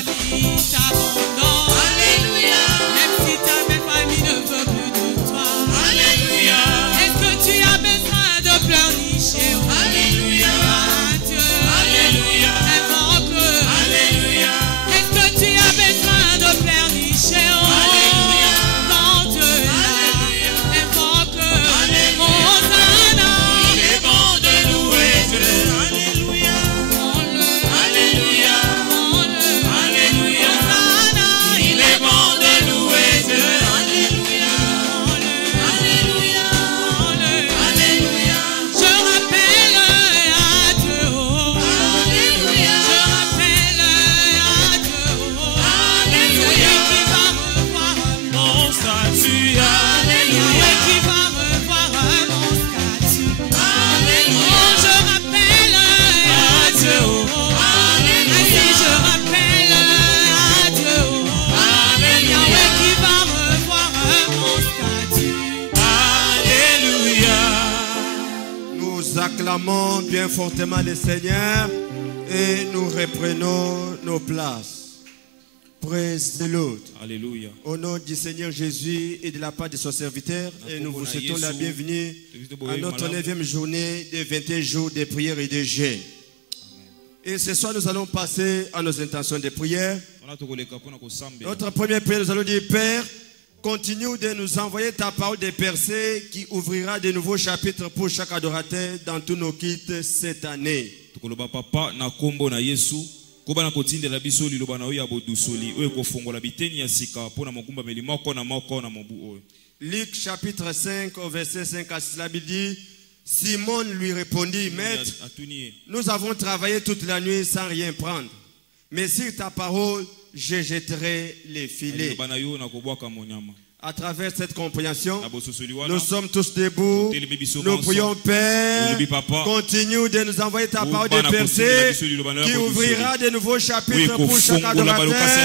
famille t'abandonne. Alléluia. Même si ta belle famille ne veut plus de toi. Alléluia. Est-ce que tu as besoin de pleurnicher? Alléluia. Dieu. Alléluia. Invoque. Alléluia. Est-ce que tu as besoin de pleurnicher? Alléluia. Quand Dieu est là. Alléluia. Invoque. Alléluia. Hosanna. Il est bon de louer Dieu. Alléluia. Alléluia. Alléluia. Hosanna. Il est bon de louer Dieu. Alléluia. Alléluia. Alléluia. Je rappelle à Dieu. Alléluia. Je rappelle à Dieu. Alléluia. Qui va revoir mon statut. Alléluia. Qui va revoir mon statut. Alléluia. Oh, je rappelle à Dieu. Alléluia. Je rappelle à Dieu. Alléluia. Qui va revoir mon statut. Alléluia. Nous acclamons bien fortement le Seigneur et nous reprenons nos places. Praise the Lord. Alléluia. Au nom du Seigneur Jésus et de la part de son serviteur, et nous vous souhaitons la bienvenue à notre 9e journée de 21 jours de prière et de jeûne. Et ce soir, nous allons passer à nos intentions de prière. Notre première prière, nous allons dire: Père, continue de nous envoyer ta parole de percée qui ouvrira de nouveaux chapitres pour chaque adorateur dans tous nos kits cette année. Papa na kombo na Yesu koba na kotindela biso liloba na oyo abodusoli oyo kofongola biteni ya sika pona mokumba meli moko na mobu oyo. Luc chapitre 5 au verset 5 à 6, la Bible dit: Simon lui répondit: Maître, nous avons travaillé toute la nuit sans rien prendre, mais sur ta parole je jetterai les filets. À travers cette compréhension, nous sommes tous debout. Nous prions: Père, continue de nous envoyer ta parole de percée qui ouvrira de nouveaux chapitres pour chaque adorateur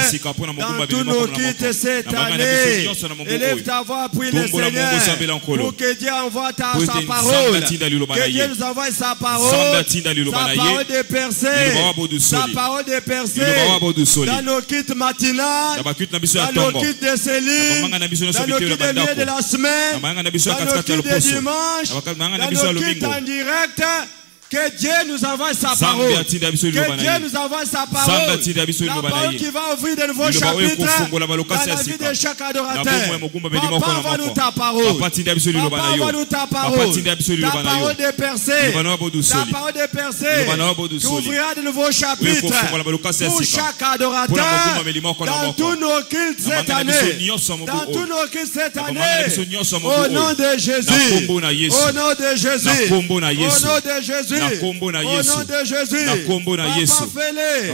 dans tous nos kits cette année. Élève ta voix, prie le Seigneur pour que Dieu envoie sa parole, que Dieu nous envoie sa parole de percée, sa parole de percée dans nos kits matinales, dans nos kits de cellule, dans nos kits de lieu de la semaine, dans nos kits de dimanche, dans nos kits en direct. Que Dieu nous envoie sa parole. Que Dieu nous envoie sa parole. La parole qui va ouvrir de nouveaux chapitres dans la vie de chaque adorateur. Papa, envoie-nous ta parole. Papa, envoie-nous ta parole. Ta parole de percée. Ta parole de percée qui ouvrira de nouveaux chapitres pour chaque adorateur dans tous nos cultes cette année. Dans tous nos cultes cette année. Au nom de Jésus. Au nom de Jésus. Au nom de Jésus. Au nom de Jésus. Papa fais-le.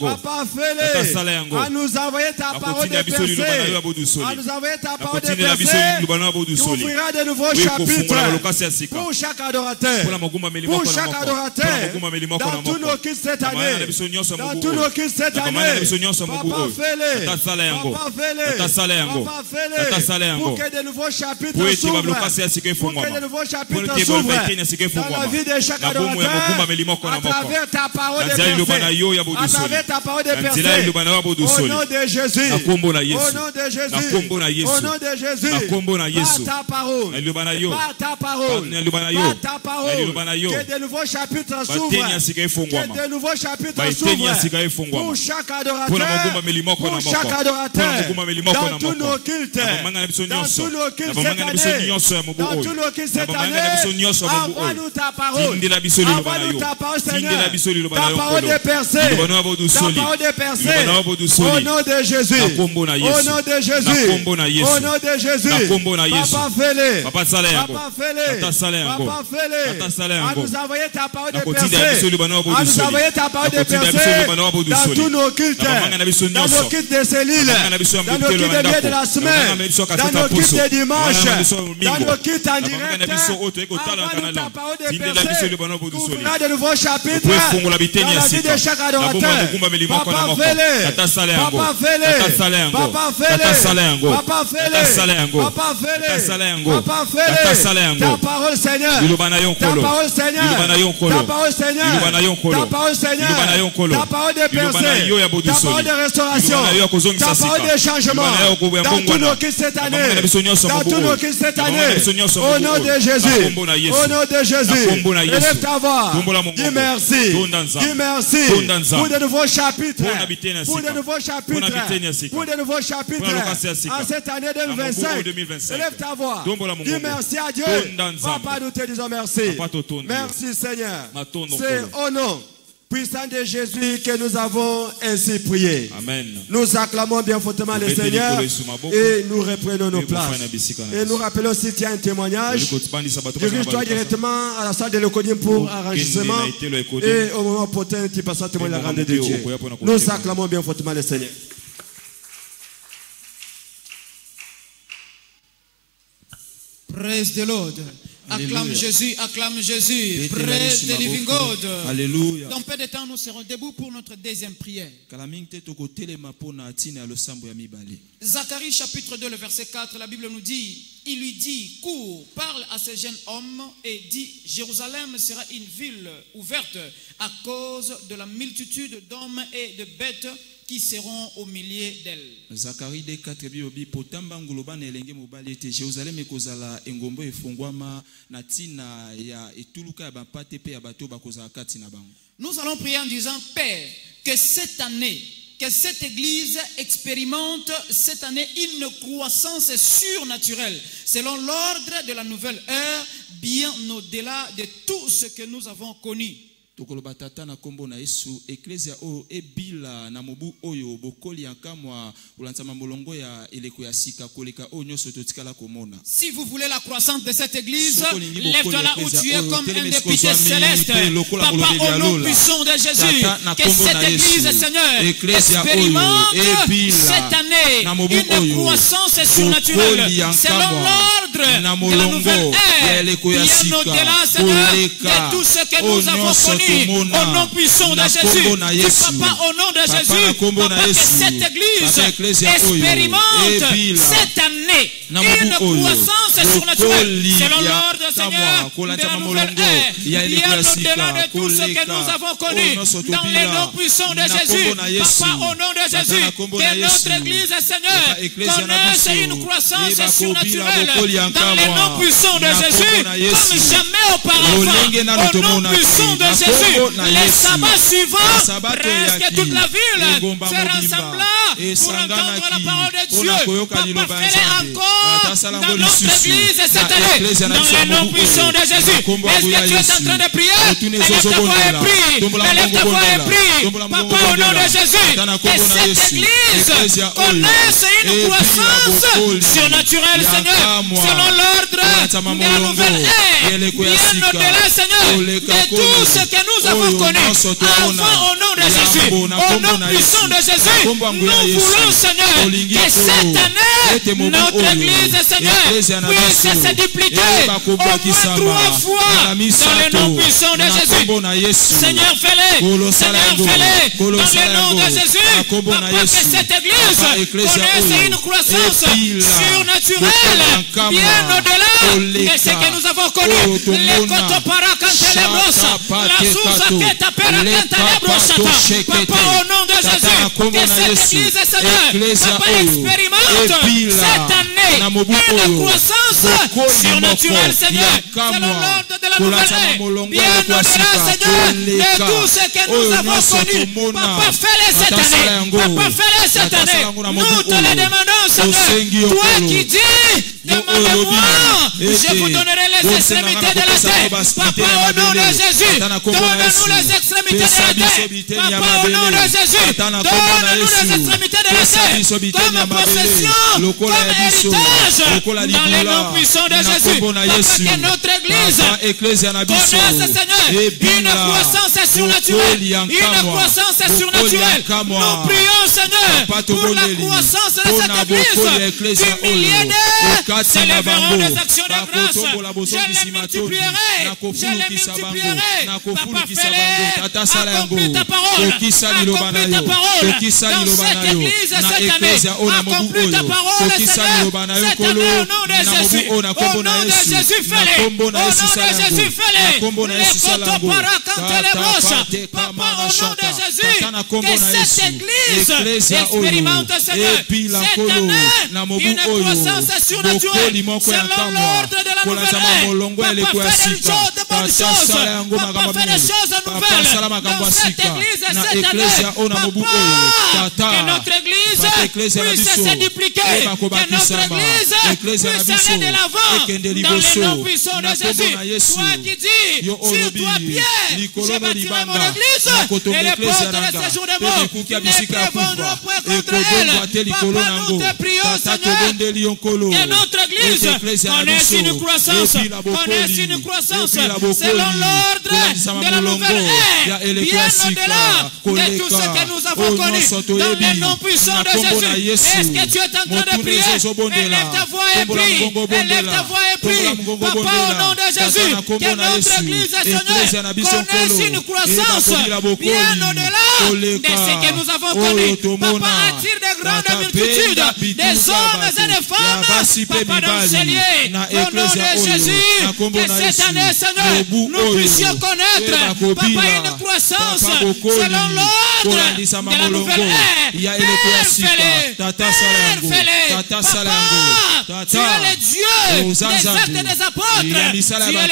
Papa fais-le. À nous envoyer ta parole de percée. À nous envoyer ta parole de percée qui ouvrira de nouveaux chapitres pour chaque adorateur. Pour chaque adorateur. Dans tous nos cultes cette année. Dans tous nos cultes cette année. Papa fais-le. Papa fais-le. Papa fais-le. Pour que de nouveaux chapitres s'ouvrent. Pour que de nouveaux chapitres s'ouvrent dans la vie de chaque adorateur, à travers ta parole de percée, à travers ta parole de percée, au nom de Jésus, au nom de Jésus, au nom de Jésus, par ta parole, par ta parole, par ta parole, que de nouveaux chapitres s'ouvrent, que de nouveaux chapitres s'ouvrent pour chaque adorateur, dans tous nos cultes, dans tous nos cultes cette année, dans tous nos cultes cette année. Envoie-nous ta parole. Envoie-nous ta parole, Seigneur. Ta parole de percée. Ta parole de percée. Au nom de Jésus. Au nom de Jésus. Au nom de Jésus. Papa fais-le. Papa fais-le. Papa fais-le. À nous envoyer ta parole de percée. À nous envoyer ta parole de percée dans tous nos cultes. Dans nos cultes de cellules. Dans nos cultes de lieu de la semaine. Dans nos cultes de dimanche. Dans nos cultes en direct. Envoie-nous ta parole déversée ouvrira de nouveaux chapitres dans la vie de chaque adorateur. Papa, fais-le. Papa, fais-le. Papa, fais-le. Papa, fais-le. Papa, fais-le. Papa, fais-le. Ta parole, Seigneur. Ta parole, Seigneur. Ta parole, Seigneur. Ta parole, Seigneur. Ta parole de percée. Ta parole de restauration. Ta parole de changement. Dans tous nos kills cette année. Dans tous nos kills cette année. Au nom de Jésus. Au nom de Jésus. Élève ta voix. Dis merci. Dis merci. Pour de nouveaux chapitres. Pour de nouveaux chapitres. Pour de nouveaux chapitres. En cette année 2025. Élève ta voix. Dis merci à Dieu. Papa, nous te disons merci. Merci Seigneur. C'est au nom puissant de Jésus que nous avons ainsi prié. Amen. Nous acclamons bien fortement le Seigneur et nous reprenons nos places. Et nous rappelons si tu as un témoignage, dirige-toi directement à la salle de l'Ecodim pour enregistrement et au moment opportun tu passeras témoigner la grandeur de Dieu. Nous acclamons bien fortement le Seigneur. Praise the Lord. Acclame Jésus, acclame Jésus. Praise the living God. Alléluia. Dans peu de temps, nous serons debout pour notre deuxième prière. Zacharie chapitre 2, le verset 4, la Bible nous dit, il lui dit, cours, parle à ce jeune homme et dit, Jérusalem sera une ville ouverte à cause de la multitude d'hommes et de bêtes qui seront au milieu d'elle. Zacharie 4 biobi potamba nguluba na elenge mobali ete Jérusalem ekozala engombo efungwama na tina ya etuluka ya bapate pe ya bato bakozala kati na bango. Nous allons prier en disant, Père, que cette année, que cette église expérimente cette année une croissance surnaturelle selon l'ordre de la nouvelle ère, bien au-delà de tout ce que nous avons connu. Tokoloba tata na kombo na Yesu eklezia o ebila na mobu oyo bokoli yankamwa ulansama molongo ya eleko ya sika koleka o nyoso totikala komona. Si vous voulez la croissance de cette église, lève-toi là où tu es comme un député céleste. Papa, au nom puissant de Jésus, que cette église, Seigneur, expérimente cette année une croissance surnaturelle selon l'ordre de la nouvelle ère, bien au-delà, Seigneur, de tout ce que nous avons connu. Au nom puissant de Jésus, Papa, au nom de Jésus, Papa, que cette église expérimente cette année une croissance surnaturelle selon l'ordre, Seigneur, de la nouvelle ère, bien au-delà de tout ce que nous avons connu dans les noms puissants de Jésus. Papa, au nom de Jésus, que notre église, Seigneur, connaisse une croissance surnaturelle dans les noms puissants de Jésus comme jamais auparavant. Au nom puissant de Jésus, les sabbats suivants, presque toute la ville se rassemble là pour entendre la parole de Dieu. Papa, fais-le encore dans notre église cette année, dans le nom puissant de Jésus. Est-ce que tu es en train de prier? Élève ta voix et prie. Élève ta voix et prie. Papa, au nom de Jésus, que cette église connaisse une croissance surnaturelle, Seigneur, selon l'ordre de la nouvelle ère, bien au-delà, Seigneur, de tout ce que nous avons connu. Avant, au nom de Jésus, au nom puissant de Jésus, nous voulons, Seigneur, que cette année, notre église, Seigneur, puisse se dupliquer au moins 3 fois dans le nom puissant de Jésus. Seigneur, fais-le. Seigneur, fais-le. Dans le nom de Jésus, Papa, que cette église connaisse une croissance surnaturelle, bien au-delà de ce que nous avons connu. Les Kotopara Cantelebrosa, la Sousa Keta Pera Cantelebrosa, Papa, au nom de Jésus, que cette église, Seigneur, Papa, expérimente cette année une croissance surnaturelle, Seigneur, selon l'ordre de la nouvelle ère, bien au-delà, Seigneur, de tout ce que nous avons connu. Papa, fais-le cette année. Papa, fais-le cette année. Nous te le demandons, Seigneur. Toi qui dis, demandez-moi, je vous donnerai les extrémités de la terre. Papa, au nom de Jésus, donne-nous les extrémités de la terre. Papa, au nom de Jésus, donne-nous les extrémités de la terre. Comme possession, comme héritage, dans les noms puissants de Jésus. Papa, que notre église connaisse, Seigneur, une croissance surnaturelle. Une croissance surnaturelle. Nous prions, Seigneur, pour la croissance de cette église. Du millier s'élèveront des actions de grâce. Je les multiplierai. Papa, fais-les. Accomplis ta parole. Accomplis ta parole. Dans cette église, cette année. Accomplis ta parole, Seigneur. Cette année, au nom de Jésus. Au nom de Jésus, fais-les. Au nom de Jésus, fais-les. Les cotopara quand elle est broche. Papa, au nom de Jésus. Que cette église expérimente, Seigneur, cette année, une croissance surnaturelle. Selon l'ordre de la nouvelle ère. Papa, fais des choses, de bonnes choses. Papa, fais des choses nouvelles. Dans cette église, cette année. Papa, que notre église puisse se dupliquer. Que notre église puisse aller de l'avant. Dans les noms puissants de Jésus. Toi qui dis, sur toi, Pierre, je bâtirai mon église. Et les portes de ce jour de mort ne prévaudront point contre elle. Papa, nous te prions, Seigneur. Que notre église connaisse une croissance. Connaisse une croissance. Selon l'ordre de la nouvelle ère. Bien au-delà de tout ce que nous avons connu. Dans les noms puissants de Jésus. Est-ce que tu es en train de prier? Élève ta voix et prie. Élève ta voix et prie. Papa, au nom de Jésus, que notre église, Seigneur, connaisse une croissance bien au-delà de ce que nous avons connu. Papa, attire des grandes multitudes, des hommes et des femmes. Papa, dans ce lieu, au nom de Jésus, que cette année, Seigneur, nous puissions connaître, Papa, une croissance selon l'ordre de la nouvelle ère. Père, fais-les. Père, fais-les. Papa, tu es le Dieu des actes des apôtres. Tu es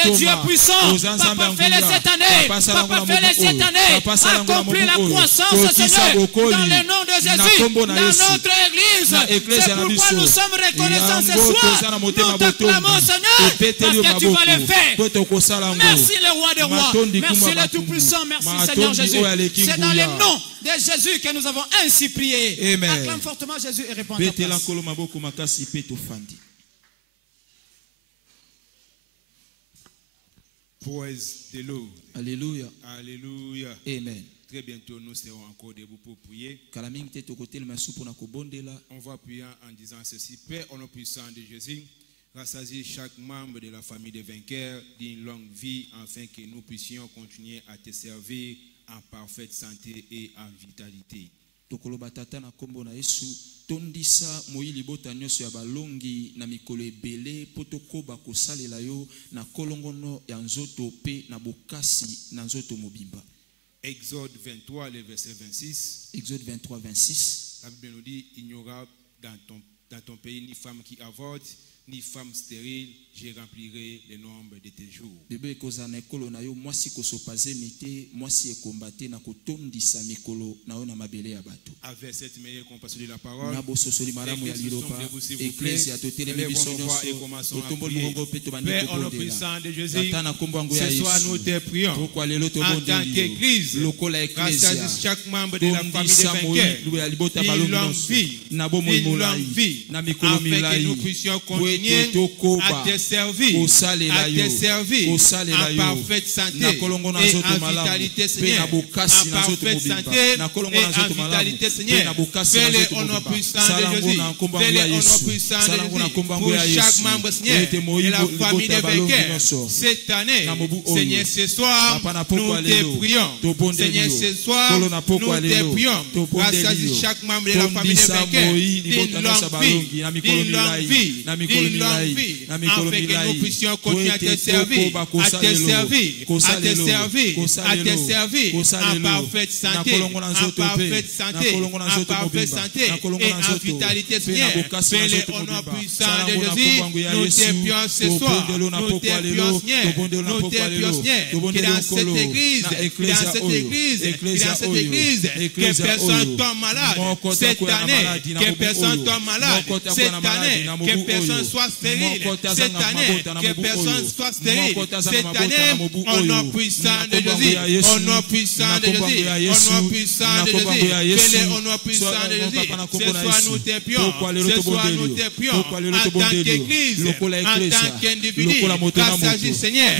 le Dieu puissant. Papa, fais-les cette année. Papa, fais-les cette année. Accomplis la croissance, Seigneur, dans le nom de Jésus, dans notre église. C'est pourquoi nous sommes reconnaissants ce soir. Nous te clamons, Seigneur, parce que tu vas le faire. Merci le roi des rois. Merci le tout-puissant. Merci Seigneur Jésus. C'est dans le nom de Jésus que nous avons ainsi prié. Amen. Acclame fortement Jésus et réponds à ta place. Praise the Lord. Alléluia. Alléluia. Amen. Très bientôt, nous serons encore debout pour prier. On va prier en disant ceci. Père, au nom puissant de Jésus, rassasie chaque membre de la famille des vainqueurs d'une longue vie afin que nous puissions continuer à te servir en parfaite santé et en vitalité. Tondisa moyili bota nyonso ya balongi na mikolo ebele potoko bakosalela yo na kolongono ya nzoto pe na bokasi na nzoto mobimba. Exode 23, le verset 26. Exode 23, 26. La Bible nous dit, il n'y aura dans ton pays ni femme qui avorte, ni femme stérile, je remplirai le nombre de tes jours. Bebe kozana ekolo na yo mwasi kosopaze mite mwasi ekombate na kotondisa mikolo na yo na mabele ya bato. Avec cette meilleure compassion de la parole, na bososoli malamu ya liloba ecclesia totelemi biso nyonso totomboli mongo pe tobandi kopondela de Jésus. Tata na kombo yango ya Yesu. Ce soir nous te prions. Pourquoi lelo en tant qu'église, lokola ecclesia chaque membre de la famille des vainqueurs, une longue vie, na mikolo milai, afin que nous puissions continuer à te servir en parfaite santé et en vitalité, Seigneur. En parfaite santé et en vitalité, Seigneur. Fais-le au nom puissant de Jésus. Fais-le au nom puissant de Jésus. Pour chaque membre, Seigneur, de la famille des vainqueurs. Cette année, Seigneur, ce soir, nous te prions. Seigneur, ce soir, nous te prions. Rassasie chaque membre de la famille des vainqueurs d'une longue vie, afin que nous puissions continuer à te servir, en parfaite santé, et en vitalité, Seigneur. Fais-le au nom puissant de Jésus. Nous te prions ce soir, nous te prions, Seigneur, que dans cette église, que personne tombe malade cette année, que personne tombe malade cette année, que personne soit stérile cette année, que personne soit stérile. Cette année, au nom puissant de Jésus, au nom puissant de Jésus, au nom puissant de Jésus, au nom puissant de Jésus, ce soir nous te prions, ce soir nous te prions, en tant qu'Église, en tant qu'individu, grâce à Jésus Seigneur,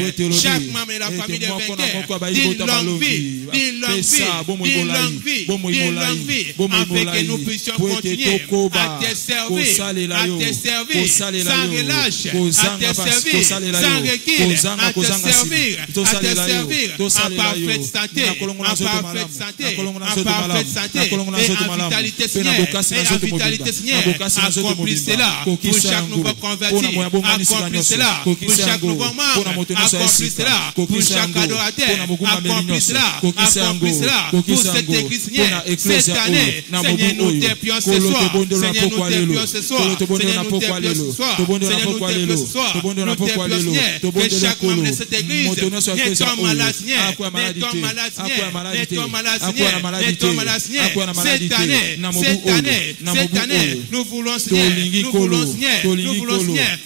chaque membre de la famille de vainqueurs, d'une longue vie, d'une longue vie, d'une longue vie, d'une longue vie, afin que nous puissions continuer à te servir, sans relâche, à te servir, sans recul, à te servir, en parfaite santé, et en vitalité Seigneur, accomplis cela pour chaque nouveau converti, accomplis cela pour chaque nouveau membre, accomplis cela pour chaque adorateur, accomplis cela pour cette église Seigneur, cette année, Seigneur nous te prions ce soir, Seigneur nous te prions ce soir, Seigneur nous te prions ce soir, Seigneur nous te prions ce soir, nous te prions Seigneur, que chaque membre de cette église n'est pas malade Seigneur, n'est pas malade Seigneur, n'est pas malade Seigneur, n'est pas malade Seigneur, cette année, nous voulons Seigneur,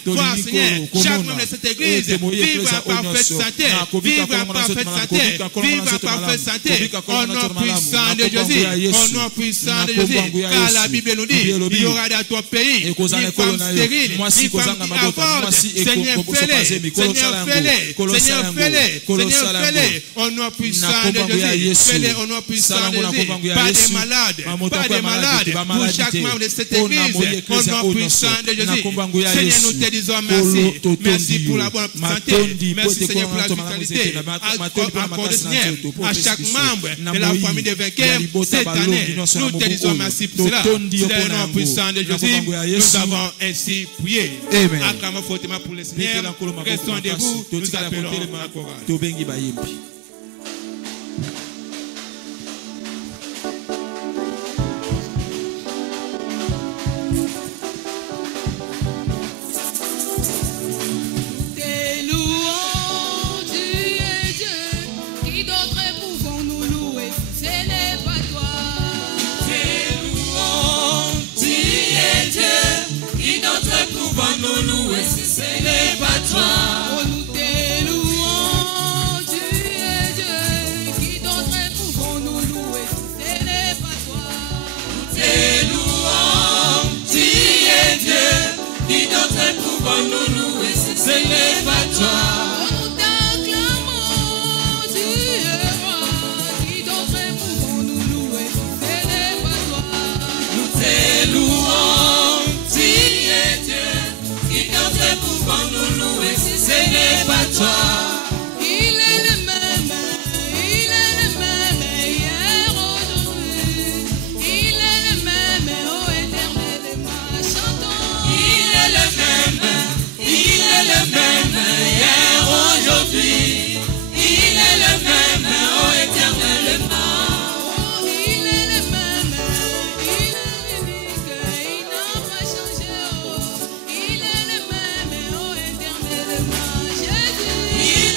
voir Seigneur, chaque membre de cette église vivre en parfaite santé, vivre en parfaite santé, vivre en parfaite santé, au nom puissant de Jésus, au nom puissant de Jésus, car la Bible nous dit, il y aura dans ton pays une femme stérile, une femme qui avorte, Seigneur fais-les, Seigneur fais-les, Seigneur fais-les, Seigneur fais-les, au nom puissant de Jésus, fais-les au nom puissant de Jésus, pas des malades, pour chaque membre de cette église, au nom puissant de Jésus, Seigneur nous te disons merci, merci pour la bonne santé, merci Seigneur pour la vitalité, accorde Seigneur à chaque membre de la famille des vainqueurs cette année, nous te disons merci pour cela, c'est le nom puissant de Jésus, nous avons ainsi prié. Acclamons fortement pour le Seigneur, restons debout, nous appelons la chorale. Nous louer si ce n'est pas toi. Oh, nous te louons, tu es Dieu. Qui d'autre pouvons-nous louer si ce n'est pas toi? Nous te louons, tu es Dieu. Qui d'autre pouvons-nous louer si ce n'est pas toi? Oh, nous t'acclamons, tu es roi. Qui d'autre pouvons-nous louer si ce n'est pas toi? Nous te louons, tu es Dieu. Pouvons-nous louer si ce n'est pas toi? Il est le même hier, aujourd'hui. Il est le même, ô éternellement chantons. Il est le même hier, aujourd'hui. Il est le même, ô éternellement. Oh, il est le même, il est unique, il n'a pas changé. Oh, il est le même. Il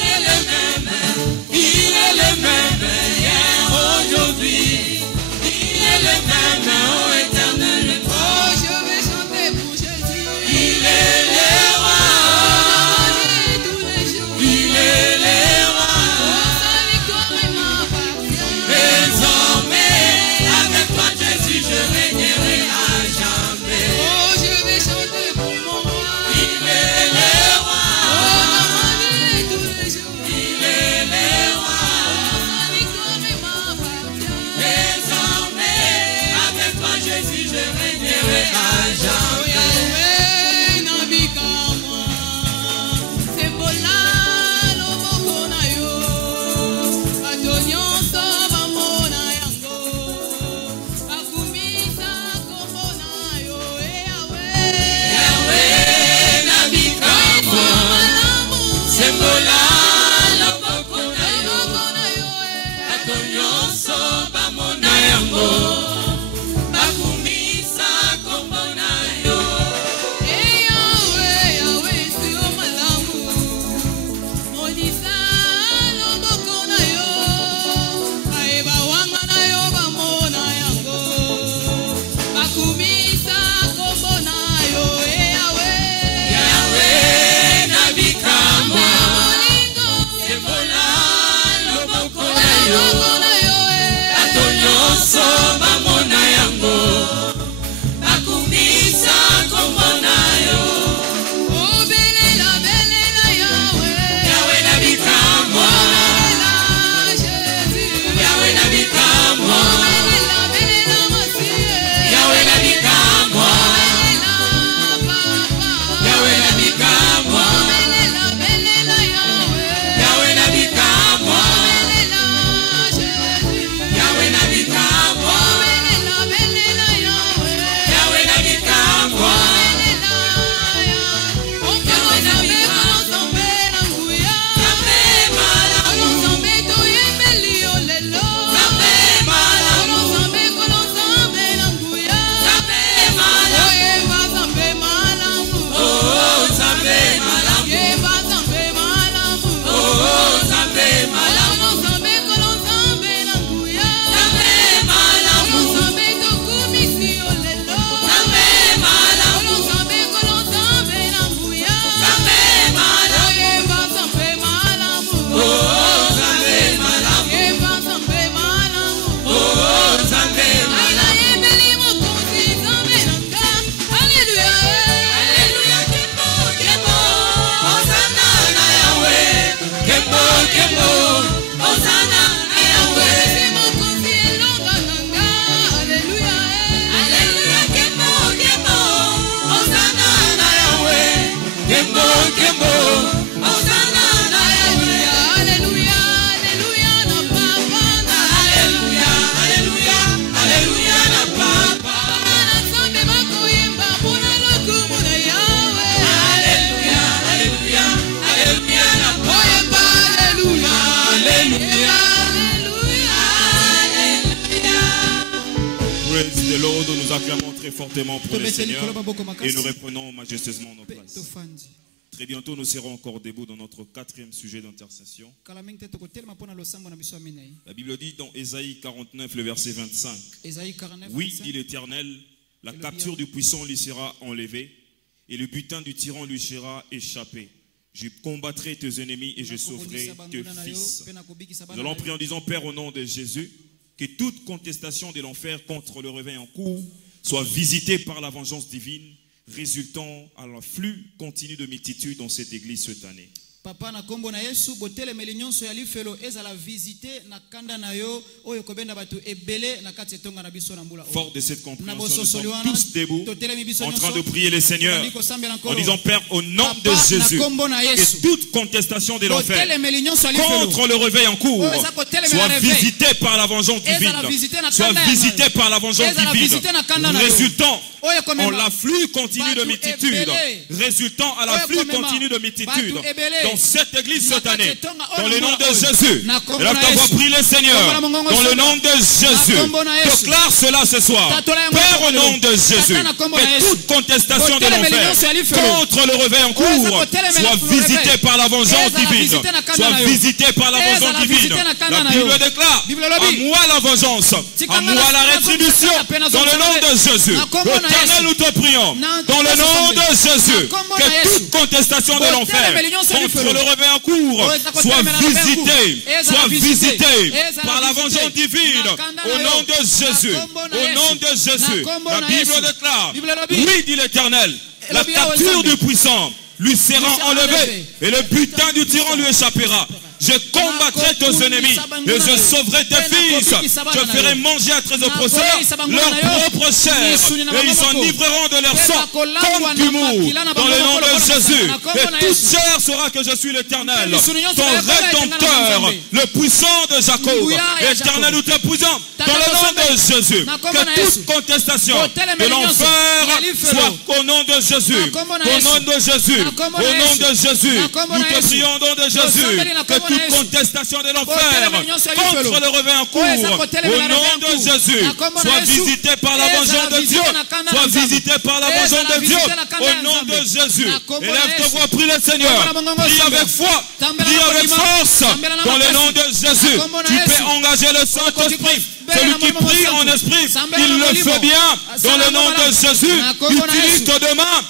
de l'ordre, nous acclamons très fortement pour le Seigneur et nous reprenons majestueusement nos places. Très bientôt, nous serons encore debout dans notre 4e sujet d'intercession. La Bible dit dans Ésaïe 49, le verset 25. Oui, dit l'Éternel, la capture du puissant lui sera enlevée et le butin du tyran lui sera échappé. Je combattrai tes ennemis et je sauverai tes fils. Nous allons prier en disant, Père, au nom de Jésus, que toute contestation de l'enfer contre le réveil en cours soit visitée par la vengeance divine, résultant à l'afflux continu de multitudes dans cette église cette année. Papa na kombo na Yesu botele melinyonso ya lifelo ezala visite na kanda na yo oyo kobenda batu ebele na kati tonga na biso na mbula. Fort de cette compréhension, nous sommes tous debout en train de prier le Seigneur en disant Père au nom de Jésus que toute contestation de l'enfer contre le réveil en cours soit visitée par la vengeance divine, soit visitée par la vengeance divine, résultant en l'afflux continu de multitudes, résultant à l'afflux continu de multitudes dans cette église cette année, dans le nom de Jésus. Là, tu vas prier le Seigneur, dans le nom de Jésus. Déclare cela ce soir. Père, au nom de Jésus, que toute contestation de l'enfer contre le réveil en cours soit visitée par la vengeance divine, soit visitée par la vengeance divine. La Bible déclare, à moi la vengeance, à moi la rétribution, dans le nom de Jésus. Éternel, nous te prions, dans le nom de Jésus, que toute contestation de l'enfer contre le réveil en cours soit visitée par la vengeance divine, au nom de Jésus, au nom de Jésus. La Bible déclare, oui, dit l'Éternel, la capture du puissant lui sera enlevée et le butin du tyran lui échappera. Je combattrai tes ennemis et je sauverai tes fils. Je ferai manger à tes oppresseurs leur propre chair et ils s'en livreront de leur sang comme du mou dans le nom de Jésus. Et toute chair saura que je suis l'Éternel, ton rédempteur, le puissant de Jacob. Éternel, nous te prions dans le nom de Jésus. Que toute contestation de l'enfer soit au nom de Jésus. Au nom de Jésus. Au nom de Jésus. Nous te prions au nom de Jésus. Toute contestation de l'enfer contre le réveil en cours, au nom de Jésus, soit visité par la vengeance de Dieu, soit visité par la vengeance de Dieu, au nom de Jésus. Élève ta voix, prie le Seigneur, prie avec foi, prie avec force, dans le nom de Jésus. Tu peux engager le Saint-Esprit. Celui qui prie en esprit, il le fait bien, dans le nom de Jésus. Utilise tes mains,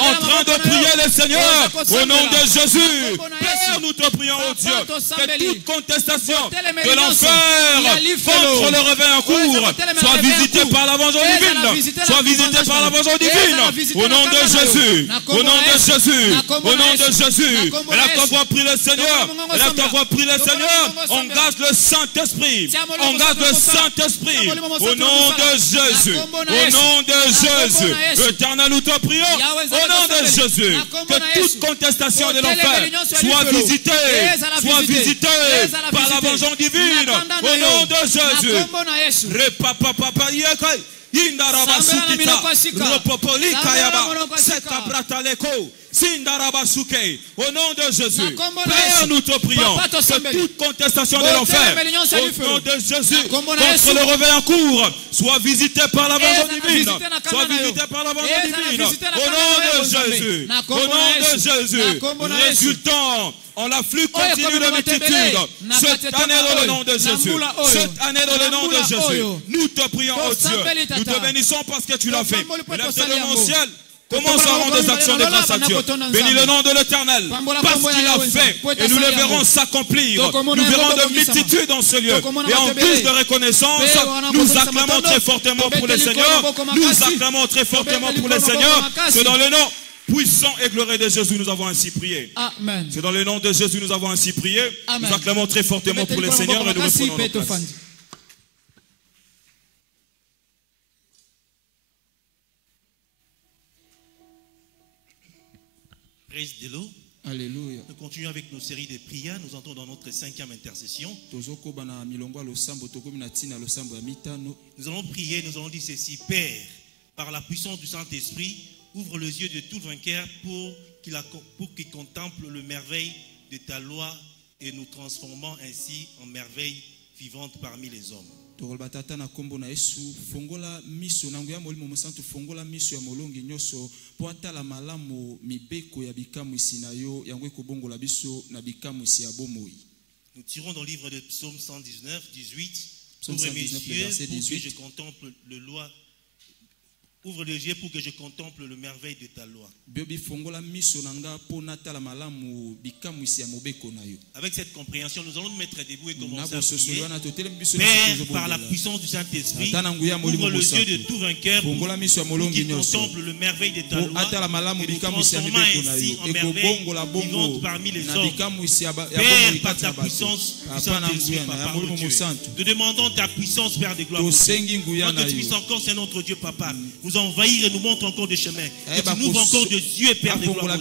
en train de prier le Seigneur, au nom de Jésus. Père, nous te prions, oh Dieu, que toute contestation de l'enfer contre le réveil en cours soit visitée par la vengeance divine, soit visitée par la vengeance divine, au nom de Jésus, au nom de Jésus, au nom de Jésus. Et là, ta voix prie le Seigneur, et là, ta voix prie le Seigneur, engage le Saint-Esprit. Engage le Saint-Esprit au nom de Jésus. Au nom de Jésus. Éternel, nous te prions au nom de Jésus. Que toute contestation de l'enfer soit visitée par la vengeance divine. Au nom de Jésus. Au nom de Jésus, Père, nous te prions que toute contestation de l'enfer, au nom de Jésus, contre le réveil en cours, soit visitée par la vengeance divine, soit visitée par la vengeance divine, au nom de Jésus, au nom de Jésus, résultant en l'afflux continu de multitudes, cette année dans le nom de Jésus, cette année dans le nom de Jésus, nous te prions, oh Dieu, nous te bénissons parce que tu l'as fait. Lève-toi dans mon ciel. Commence à rendre des actions de grâce à Dieu. Bénis le nom de l'Éternel. Parce qu'il a fait. Et nous les verrons s'accomplir. Nous verrons de multitudes dans ce lieu. Et en guise de reconnaissance, nous acclamons très fortement pour le Seigneur. Nous acclamons très fortement pour le Seigneur. C'est dans le nom puissant et glorieux de Jésus nous avons ainsi prié. Amen. C'est dans le nom de Jésus nous avons ainsi prié. Amen. Nous acclamons très fortement pour le Seigneur et nous reprenons notre place. Praise the Lord. Alléluia. Nous continuons avec nos séries de prières. Nous entrons dans notre 5e intercession. Nous allons prier, nous allons dire ceci. Père, par la puissance du Saint-Esprit, ouvre les yeux de tout vainqueur pour qu'il contemple le merveille de ta loi et nous transformons ainsi en merveille vivante parmi les hommes. Torobatata na kombo na Yesu fongola miso na nguya molimo mosantu fongola miso ya molongi nyoso po atala malamu mibeko ya bikamu isina yo yango ekobongola biso na bikamu isi ya bomoi. Nous tirons dans le livre de Psaume 119, 18. Psaume 119, verset 18. Ouvre les yeux pour que je contemple le merveille de ta loi. Avec cette compréhension, nous allons nous mettre debout et commencer à prier. Père, par la puissance du Saint-Esprit, ouvre les yeux de tout vainqueur pour qu'il contemple le merveille de ta loi et nous transformons ainsi en merveille vivante parmi les hommes. Père, par ta puissance du Saint-Esprit, Papa, oh Dieu, nous demandons ta puissance, Père de gloire. Que tu puisses encore, c'est notre Dieu, Papa, nous envahir et nous montre encore des chemins. Et tu nous encore de Dieu, Père de gloire.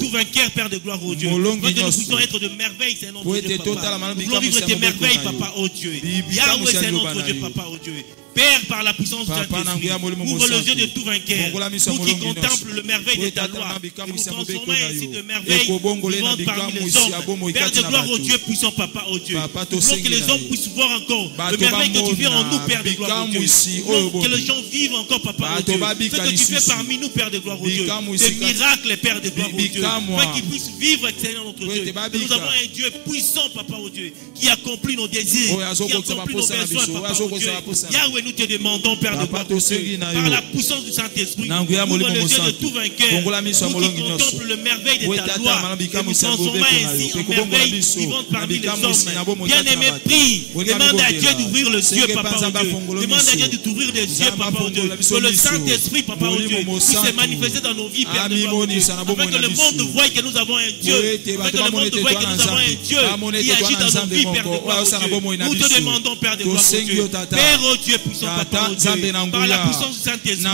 Tout vainqueur, Père de gloire, oh Dieu. Que nous puissions être de merveille, c'est notre Dieu, Papa. Nous voulons vivre tes merveilles, Papa, oh Dieu. Yahweh, c'est notre Dieu, Papa, oh Dieu. Père, par la puissance du Saint-Esprit, ouvre les yeux de tout vainqueur pour qu'il contemple le merveille de ta loi et nous transformons ainsi de merveille vivante parmi les hommes. Père de gloire, oh Dieu, puissant Papa, oh Dieu. Nous voulons que les hommes puissent voir encore le merveille que tu fais en nous, Père de gloire, oh Dieu. Nous voulons que les gens vivent encore, Papa, oh Dieu. Ce que tu fais parmi nous, Père de gloire, oh Dieu. Des miracles, Père de gloire, oh Dieu. Afin qu'ils puissent vivre, Seigneur, notre Dieu. Nous avons un Dieu puissant, Papa, oh Dieu, qui accomplit nos désirs, qui accomplit nos besoins, Papa, oh Dieu. Yahweh, nous te demandons, Père de gloire, par la puissance du Saint-Esprit, ouvre les yeux de tout vainqueur pour qu'il contemple le merveille de ta loi et nous transformons ainsi en merveille vivante parmi les hommes. Bien-aimé, prie, demande à Dieu d'ouvrir les yeux, Papa, oh Dieu. Demande à Dieu d'ouvrir les yeux, Papa, oh Dieu. Que le Saint-Esprit, Papa, oh Dieu, puisse se manifester dans nos vies, Père de gloire, afin que le monde voie que nous avons un Dieu, afin que le monde voie que nous avons un Dieu qui agit dans nos vies, Père de gloire, oh Dieu. Nous te demandons, Père de gloire, oh Dieu. Père, oh Dieu, puissant Papa, oh Dieu, par la puissance du Saint-Esprit,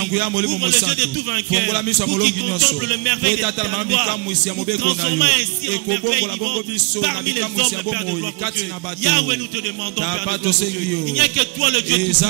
ouvre les yeux de tout vainqueur pour qu'il contemple le merveille de ta loi nous transformons ainsi en merveille vivante parmi les hommes, Père de gloire, oh Dieu. Yahweh, nous te demandons, Père de gloire, oh Dieu. Il n'y a que toi, le Dieu tout-puissant,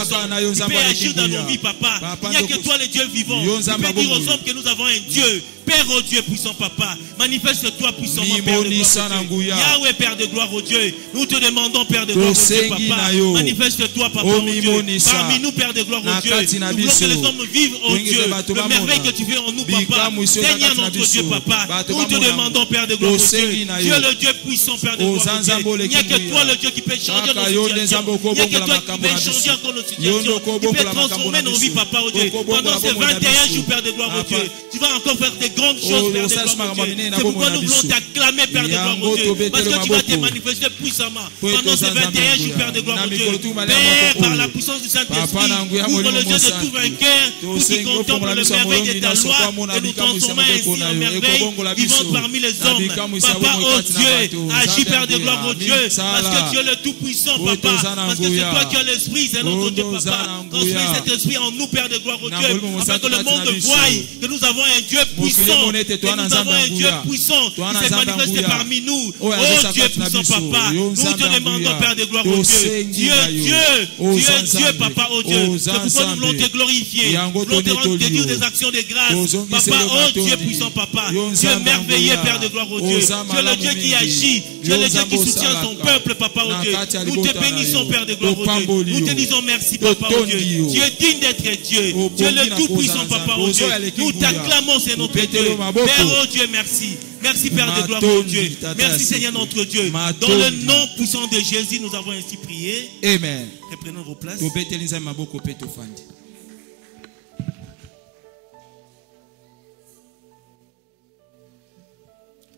qui peut agir dans nos vies, Papa. Il n'y a que toi, le Dieu vivant, qui peut dire aux hommes que nous avons un Dieu. Père, oh Dieu, puissant Papa, manifeste-toi puissamment, Père de gloire, oh Dieu. Yahweh, Père de gloire, oh Dieu, nous te demandons, Père de gloire, oh Dieu, Papa, manifeste-toi, Papa, oh Dieu, parmi nous, Père de gloire, oh Dieu. Nous voulons que les hommes vivent, oh Dieu, le merveille que tu fais en nous, Papa. Seigneur notre Dieu, Papa, nous te demandons, Père de gloire, oh Dieu. Tu es le Dieu puissant, Père de gloire, oh Dieu. Il n'y a que toi, le Dieu, qui peut changer nos situations. Il n'y a que toi qui peut changer encore nos situations, qui peut transformer nos vies, Papa, oh Dieu. Pendant ces 21 jours, Père de gloire, oh Dieu, tu vas encore faire des grandes choses, Père de gloire, oh Dieu. C'est pourquoi nous voulons t'acclamer, Père de gloire, oh Dieu, parce que tu vas te manifester puissamment pendant ces 21 jours, Père de gloire, oh Dieu. Père, par la puissance du Saint-Esprit, ouvre les yeux de tout vainqueur pour qu'il contemple le merveille de ta loi et nous transformons ainsi en merveille vivante parmi les hommes. Papa, oh Dieu, agis, Père de gloire, oh Dieu, parce que tu es le tout-puissant, Papa, parce que c'est toi qui as l'Esprit, c'est notre Dieu, Papa. Transmets cet esprit en nous, Père de gloire, oh Dieu, afin que le monde voie que nous avons un Dieu puissant, que nous avons un Dieu puissant qui s'est manifesté parmi nous. Oh Dieu puissant, Papa, nous te demandons, Père de gloire, oh Dieu, Dieu, Papa, oh Dieu, c'est pourquoi nous voulons te glorifier, nous voulons te dire des actions de grâce, Papa, oh Dieu puissant, Papa, Dieu merveilleux, Père de gloire, oh Dieu, tu es le Dieu qui agit, tu es le Dieu qui soutient son peuple, Papa, oh Dieu, nous te bénissons, Père de gloire, oh Dieu, nous te disons merci, Papa, oh Dieu, tu es digne d'être Dieu, tu es le tout puissant, Papa, oh Dieu, nous t'acclamons, c'est notre Dieu, Père, oh Dieu, merci. Merci, Père de gloire, oh Dieu. Merci, Seigneur, notre Dieu. Dans le nom puissant de Jésus, nous avons ainsi prié. Amen. Reprenons vos places.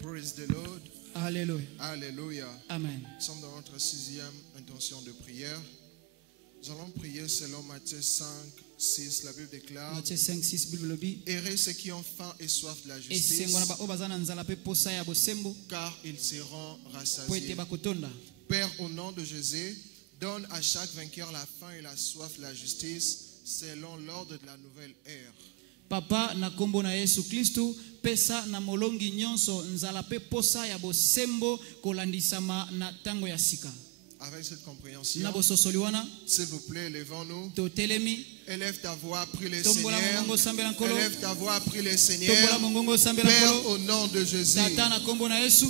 Praise the Lord. Alléluia. Alléluia. Amen. Nous sommes dans notre 6e intention de prière. Nous allons prier selon Matthieu 5, 6. La Bible déclare: Matthieu 5, 6, Bible lobby. Errez ceux qui ont faim et soif de la justice, car ils seront rassasiés. Père, au nom de Jésus, donne à chaque vainqueur la faim et la soif de la justice selon l'ordre de la nouvelle ère. Papa, na kombo na Yesu Kristu, pesa na molongi nyonso nzala pe posa ya bosembo kolandisama na tango ya sika. avec cette compréhension, s'il vous plaît, levons-nous. Élève ta voix, prie le Seigneur. Élève ta voix, prie le Seigneur. Père, au nom de Jésus.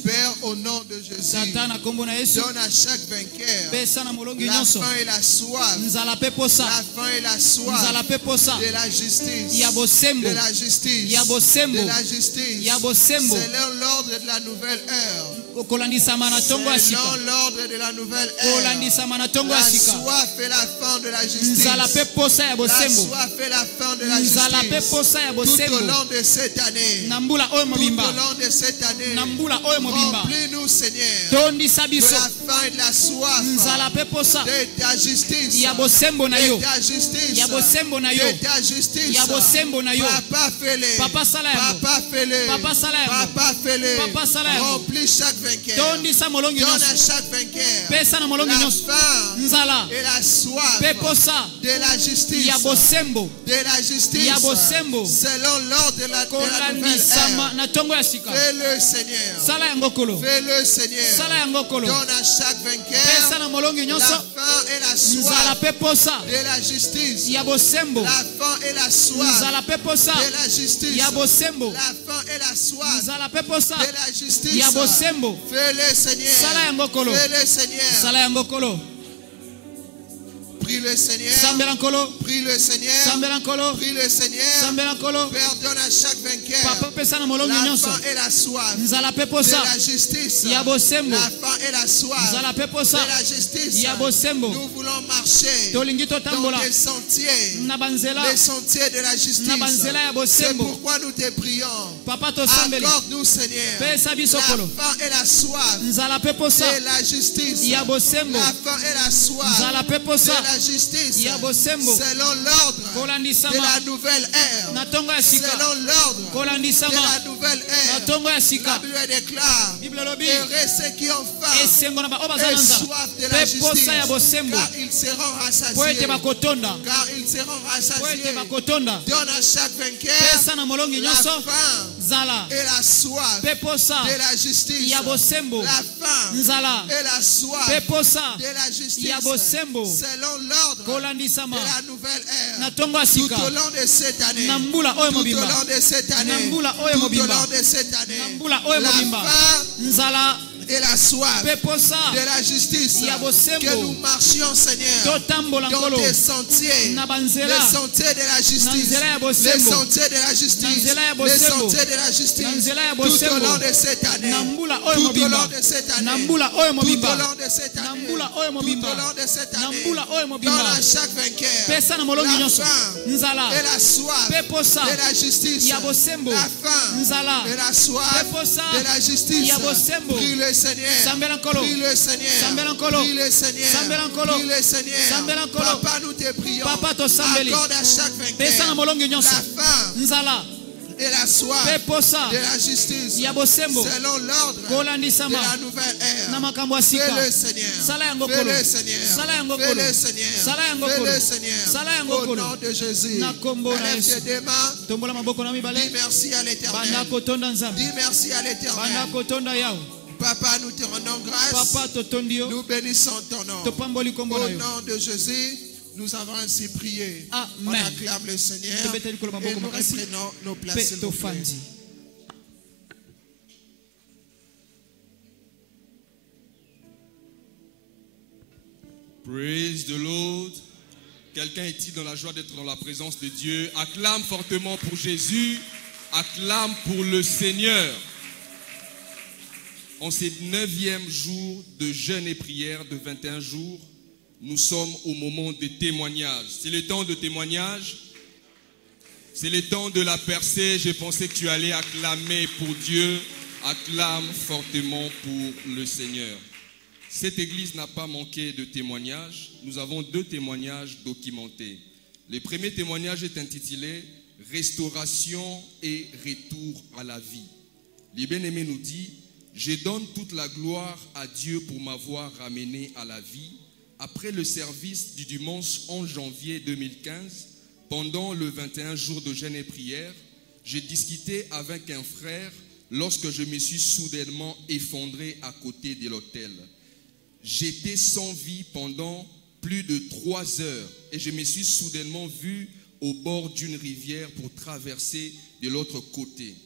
Père, au nom de Jésus. Donne à chaque vainqueur la faim et la soif. La faim et la soif de la justice. De la justice. De la justice. Selon l'ordre de la nouvelle heure. Selon l'ordre de la nouvelle heure. La soif et la faim de la justice. La soif et la faim de la justice. Tout au long de cette année. Tout au long de cette année. Remplis-nous, Seigneur, de la faim et de la soif de ta justice. De ta justice. De ta justice. Papa, fais-le. Papa, fais-le. Papa, fais-le. Remplis chaque vainqueur. Donne à chaque vainqueur la faim et la soif de la justice. De la justice. Selon l'ordre de la nouvelle ère. Fais-le, Seigneur. Fais-le, Seigneur. Donne à chaque vainqueur la faim et la soif de la justice. La faim et la soif de la justice. La faim et la soif de la justice. Fais-le, Seigneur. Fais-le, Seigneur. Prie le Seigneur. Prie le Seigneur. Prie le Seigneur. Pardonne à chaque vainqueur la faim et la soif de la justice. La faim et la soif de la justice. Nous voulons marcher dans les sentiers. Les sentiers de la justice. C'est pourquoi nous te prions. Accorde-nous, Seigneur, la faim et la soif de la justice. La faim et la soif de la justice, selon l'ordre de la nouvelle ère. Selon l'ordre de la nouvelle ère. La Bible déclare: heureux ceux qui ont faim et soif de la justice, car ils seront rassasiés. Car ils seront rassasiés. Donne à chaque vainqueur la faim et la soif de la justice. La faim et la soif de la justice, selon l'ordre de la nouvelle ère. Tout au long de cette année. Tout au long de cette année. Tout au long de cette année. La faim et la soif de la justice, que nous marchions, Seigneur, dans tes sentiers, les sentiers de la justice, les sentiers de la justice, les sentiers de la justice, tout au long de cette année, tout au long de cette année, tout au long de cette année, tout au long de cette année. Donne à chaque vainqueur la faim et la soif de la justice, la faim et la soif de la justice. Prie le Seigneur. Prie le Seigneur. Prie le Seigneur. Prie le Seigneur. Papa, nous te prions. Accorde à chaque vainqueur la faim et la soif de la justice, selon l'ordre de la nouvelle ère. Fais le Seigneur. Fais le Seigneur. Fais le Seigneur. Fais le Seigneur. Au nom de Jésus. Lève tes mains. Dis merci à l'Éternel. Dis merci à l'Éternel. Papa, nous te rendons grâce. Nous bénissons ton nom. Au nom de Jésus, nous avons ainsi prié. On acclame le Seigneur et nous reprenons nos places. Praise the Lord. Quelqu'un est-il dans la joie d'être dans la présence de Dieu? Acclame fortement pour Jésus. Acclame pour le Seigneur. En ce 9e jour de jeûne et prière de 21 jours, nous sommes au moment des témoignages. C'est le temps de témoignage. C'est le temps de la percée. Je pensais que tu allais acclamer pour Dieu. Acclame fortement pour le Seigneur. Cette église n'a pas manqué de témoignages. Nous avons 2 témoignages documentés. Le premier témoignage est intitulé « Restauration et retour à la vie ». Le bien-aimé nous dit: je donne toute la gloire à Dieu pour m'avoir ramené à la vie. Après le service du dimanche 11 janvier 2015, pendant le 21 jours de jeûne et prière, j'ai discuté avec un frère lorsque je me suis soudainement effondré à côté de l'autel. J'étais sans vie pendant plus de 3 heures et je me suis soudainement vu au bord d'une rivière pour traverser de l'autre côté.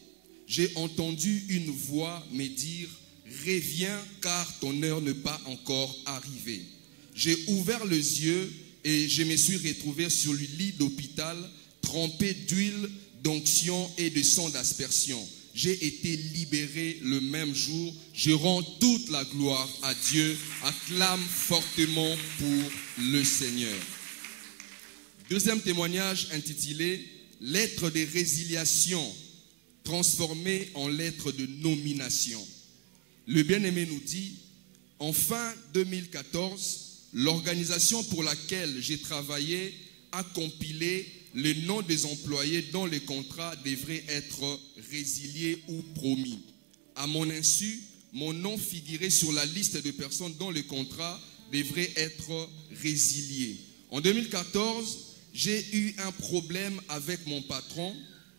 J'ai entendu une voix me dire « Reviens car ton heure n'est pas encore arrivée ». J'ai ouvert les yeux et je me suis retrouvé sur le lit d'hôpital, trempé d'huile, d'onction et de sang d'aspersion. J'ai été libéré le même jour. Je rends toute la gloire à Dieu. Acclame fortement pour le Seigneur. Deuxième témoignage intitulé « Lettre de résiliation transformée en lettre de nomination ». Le bien-aimé nous dit « En fin 2014, l'organisation pour laquelle j'ai travaillé a compilé le nom des employés dont les contrats devraient être résiliés ou promis. À mon insu, mon nom figurait sur la liste de personnes dont les contrats devraient être résiliés. En 2014, j'ai eu un problème avec mon patron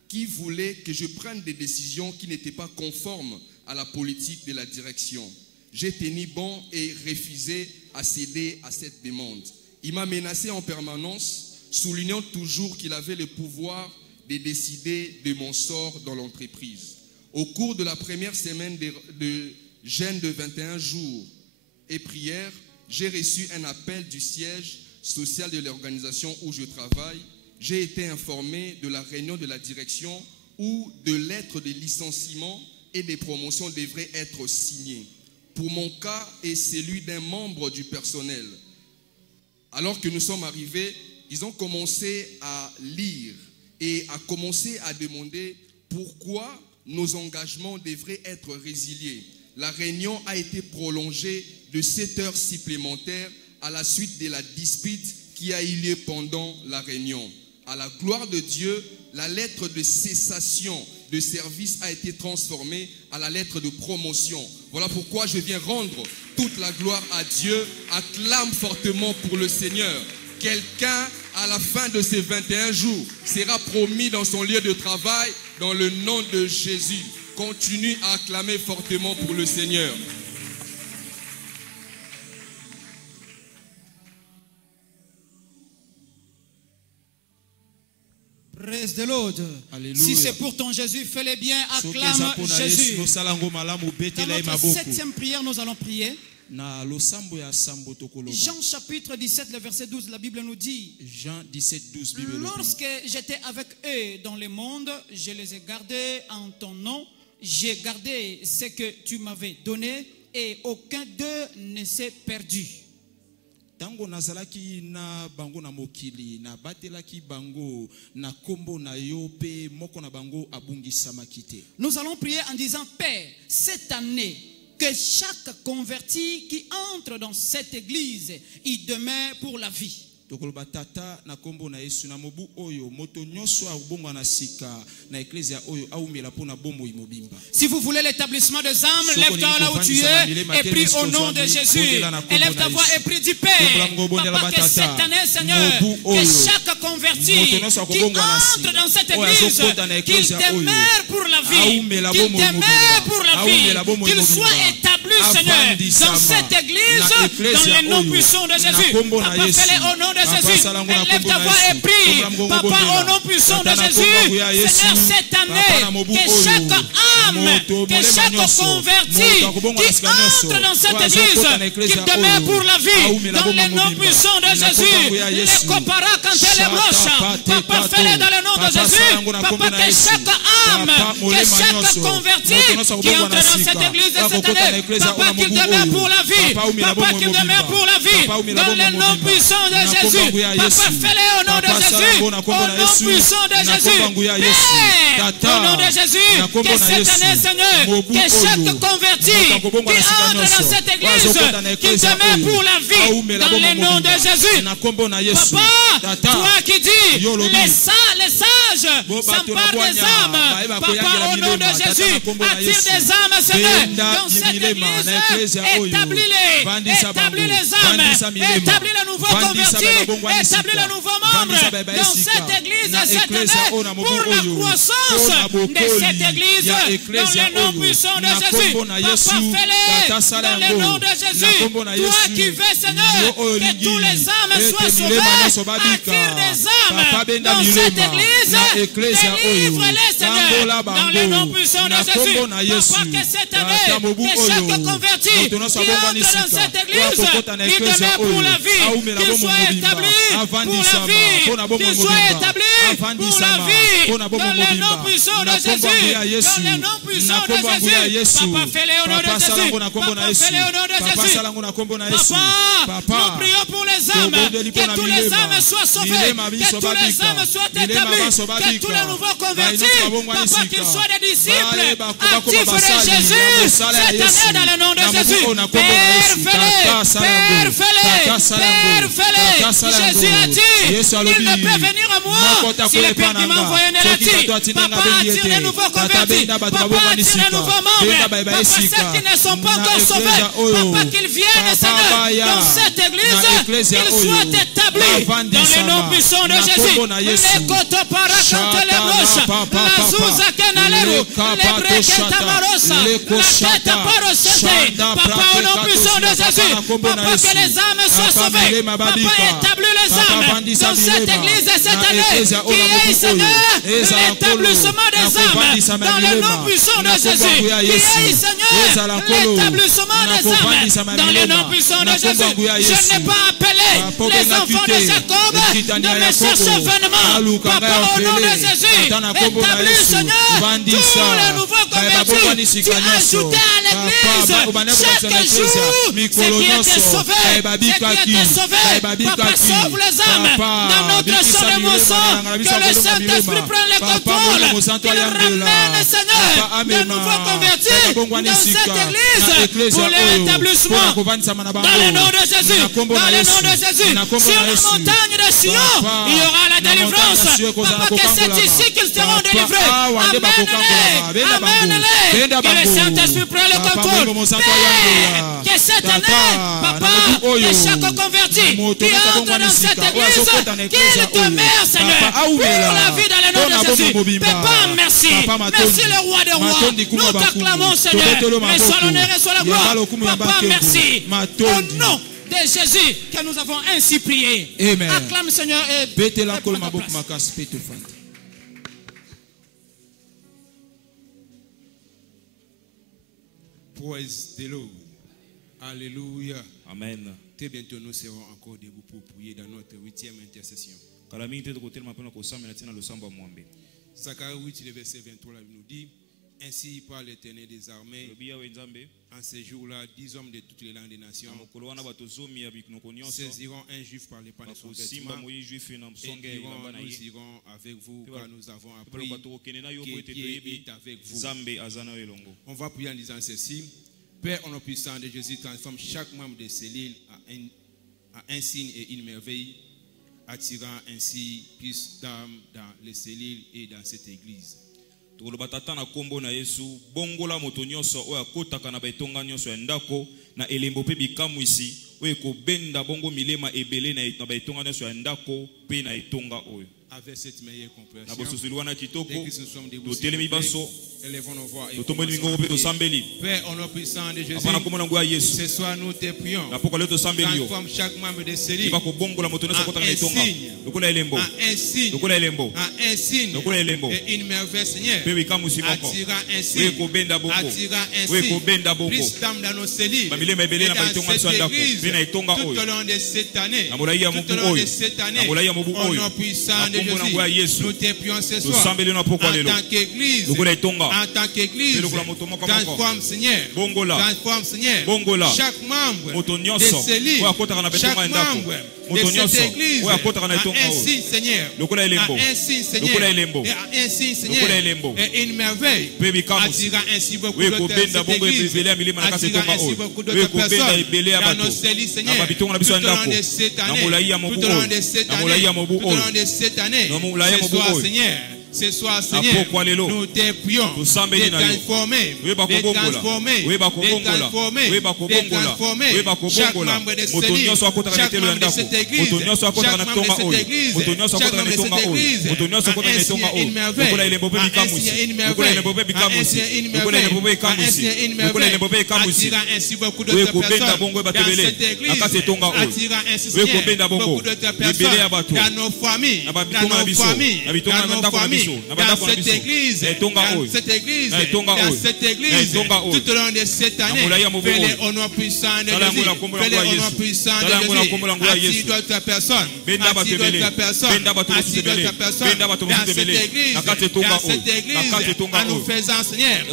qui voulait que je prenne des décisions qui n'étaient pas conformes à la politique de la direction. J'ai tenu bon et refusé à céder à cette demande. Il m'a menacé en permanence, soulignant toujours qu'il avait le pouvoir de décider de mon sort dans l'entreprise. Au cours de la première semaine de jeûne de 21 jours et prières, j'ai reçu un appel du siège social de l'organisation où je travaille. J'ai été informé de la réunion de la direction où de lettres de licenciement et de promotion devraient être signées. Pour mon cas et celui d'un membre du personnel. Alors que nous sommes arrivés, ils ont commencé à lire et à commencer à demander pourquoi nos engagements devraient être résiliés. La réunion a été prolongée de 7 heures supplémentaires à la suite de la dispute qui a eu lieu pendant la réunion. À la gloire de Dieu, la lettre de cessation de service a été transformée à la lettre de promotion. Voilà pourquoi je viens rendre toute la gloire à Dieu. Acclame fortement pour le Seigneur. Quelqu'un, à la fin de ces 21 jours, sera promis dans son lieu de travail dans le nom de Jésus. Continue à acclamer fortement pour le Seigneur. Praise the Lord. Alléluia. Si c'est pour ton Jésus, fais-le bien, acclame Jésus. Dans notre 7e prière, nous allons prier. Jean chapitre 17, le verset 12, la Bible nous dit: Jean 17, 12, Bible. Lorsque j'étais avec eux dans le monde, je les ai gardés en ton nom. J'ai gardé ce que tu m'avais donné et aucun d'eux ne s'est perdu. Tango nazalaki na bango na mokili na batelaki bango na kombo na yo pe moko na bango abungisama kite. Nous allons prier en disant: Père, cette année, que chaque converti qui entre dans cette église, il demeure pour la vie. Tokolobatata na kombo na Yesu na mobu oyo moto nyoso abonga na sika na ecclesia oyo aumela pona bombo imobimba. Si vous voulez l'établissement des âmes, lève-toi là où tu es et prie au nom de Jésus. Élève ta voix et prie du Père. Papa, que cette année, Seigneur, que chaque converti qui entre dans cette église, qu'il demeure pour la vie, qu'il demeure pour la vie, qu'il soit établi, Seigneur, dans cette église, dans le nom puissant de Jésus. Papa, fais-le au nom de Jésus. Élève ta voix et prie. Papa, au nom puissant de Jésus. Seigneur, cette année, que chaque âme, que chaque converti qui entre dans cette église, qui demeure pour la vie, dans le nom puissant de Jésus. Les copara quand elle est broche. Papa, fais-le dans le nom de Jésus. Papa, que chaque âme, que chaque converti qui entre dans cette église cette année, Papa, qu'il demeure pour la vie. Papa, qu'il demeure pour la vie, dans le nom puissant de Jésus. Papa, fais-le au nom de Jésus. Au nom puissant de Jésus. Père, au nom de Jésus, que cette année, Seigneur, que chaque converti qui entre dans cette église, qui demeure pour la vie, dans le nom de Jésus. Papa, toi qui dis, les sages s'emparent des âmes. Papa, au nom de Jésus, attire des âmes, Seigneur, dans cette église. Établis les âmes. Établis les nouveaux convertis. Établis les nouveaux membres dans cette église cette année pour la croissance de cette église dans le nom puissant de Jésus. Papa, fais-le dans le nom de Jésus. Toi qui veux, Seigneur, que tous les âmes soient sauvées. Attire des âmes dans cette église. Délivre-les, Seigneur, dans le nom puissant de Jésus. Papa, que cette année, que chaque converti qui entre dans cette église, il demeure pour la vie, qu'il soit établi pour la vie, qu'il soit établi pour la vie, dans le nom puissant de Jésus, dans le nom puissant de Jésus. Papa, fais-le au nom de Jésus. Papa, fais-le au nom de Jésus. Papa, nous prions pour les âmes, que tous les âmes soient sauvés, que tous les âmes soient établis, que tous les nouveaux convertis, papa, qu'ils soient des disciples actifs de Jésus cette année dans le nom de Jésus. Père, fais-le, Père, fais-le. Jésus a dit, il ne peut venir à moi si le Père qui m'a envoyé ne l'attire. Papa, attire les nouveaux convertis, papa, attire les nouveaux membres, papa, ceux qui ne sont pas encore sauvés, papa, qu'ils viennent, Seigneur, dans cette église, qu'ils soient établis dans le nom puissant de Jésus. Les cotoparakante les broches, la zouza kenaleru, les breke tamarosa, la tête parosete. Papa, au nom puissant de Jésus, papa, que les âmes soient sauvées, papa, établis les âmes dans cette église cette année, qui est, Seigneur, l'établissement des âmes dans le nom puissant de Jésus, qui est, Seigneur, l'établissement des âmes dans le nom puissant de Jésus. Je n'ai pas appelé les enfants de Jacob de mes chercheurs vainement. Papa, au nom de Jésus, établis, Seigneur, tous les nouveaux convertis. Tu as ajouté à l'église chaque jour ceux qui étaient sauvés, Papa, sauve les âmes dans notre champ de moisson, que le Saint-Esprit prenne le contrôle, qu'il ramène, Seigneur, de nouveaux convertis dans cette église pour le rétablissement dans le nom de Jésus, dans le nom de Jésus. Sur la montagne de Sion, il y aura la délivrance. Papa, que c'est ici qu'ils seront délivrés. Amène-les, amène-les, que le Saint-Esprit prenne le contrôle. Que cette année, Papa, que chaque converti qui entre dans cette église, qu'il demeure, Seigneur, pour la vie dans le nom de Jésus. Papa, merci. Merci le roi des rois. Nous t'acclamons, Seigneur. Mais soit l'honneur et soit la gloire. Papa, merci. Au nom de Jésus que nous avons ainsi prié. Amen. Acclame, Seigneur, et praise the Lord. Alléluia. Amen. Très bientôt nous serons encore debout pour prier dans notre 8e intercession. Zacharie 8, le verset 23 nous dit: ainsi par l'Éternel des armées, en ces jours-là, 10 hommes de toutes les langues des nations saisiront un juif par les pas de son vêtement et diront: nous irons avec vous, car nous avons appris que Dieu est avec vous. On va prier en disant ceci: Père, au nom puissant de Jésus, transforme chaque membre de ces cellules à un signe et une merveille, attirant ainsi plus d'âmes dans les cellules et dans cette église. Tolobatata na kombo na Yesu bongola moto nyonso oyo akotaka na baitonga nyonso ya ndako na elembo pe bikamwisi oyo kobenda bongo milema ebele na baitonga nyonso ya ndako pe na etonga oyo. Avec cette meilleure compréhension, dès que nous sommes debout, élevons nos voix et Père, au nom puissant de Jésus, ce soir nous te prions. Transforme chaque membre de ces livres un signe et une merveille, Seigneur, attirant ainsi plus d'âmes dans nos cellules et dans cette église tout au long de cette année, au nom puissant de Jésus, nous te prions ce soir en tant qu'église, transforme Seigneur, chaque membre de ces livres, chaque membre de cette église a un signe, Seigneur. Et une merveille attira ainsi beaucoup d'autres églises, attira ainsi beaucoup d'autres personnes dans nos cellules, Seigneur, tout au long de cette année, tout au long de cette année, ce soir, Seigneur. Ce soir, Seigneur, nous te prions de transformer chaque membre de cette église, chaque membre de cette église, une merveille, attira ainsi beaucoup d'autres personnes dans cette église, attira ainsi, Seigneur, beaucoup d'autres personnes dans nos familles, dans cette église, tout au long de cette année, fais-les au nom puissant de Jésus, attire d'autres personnes, dans cette église, en nous faisant, Seigneur,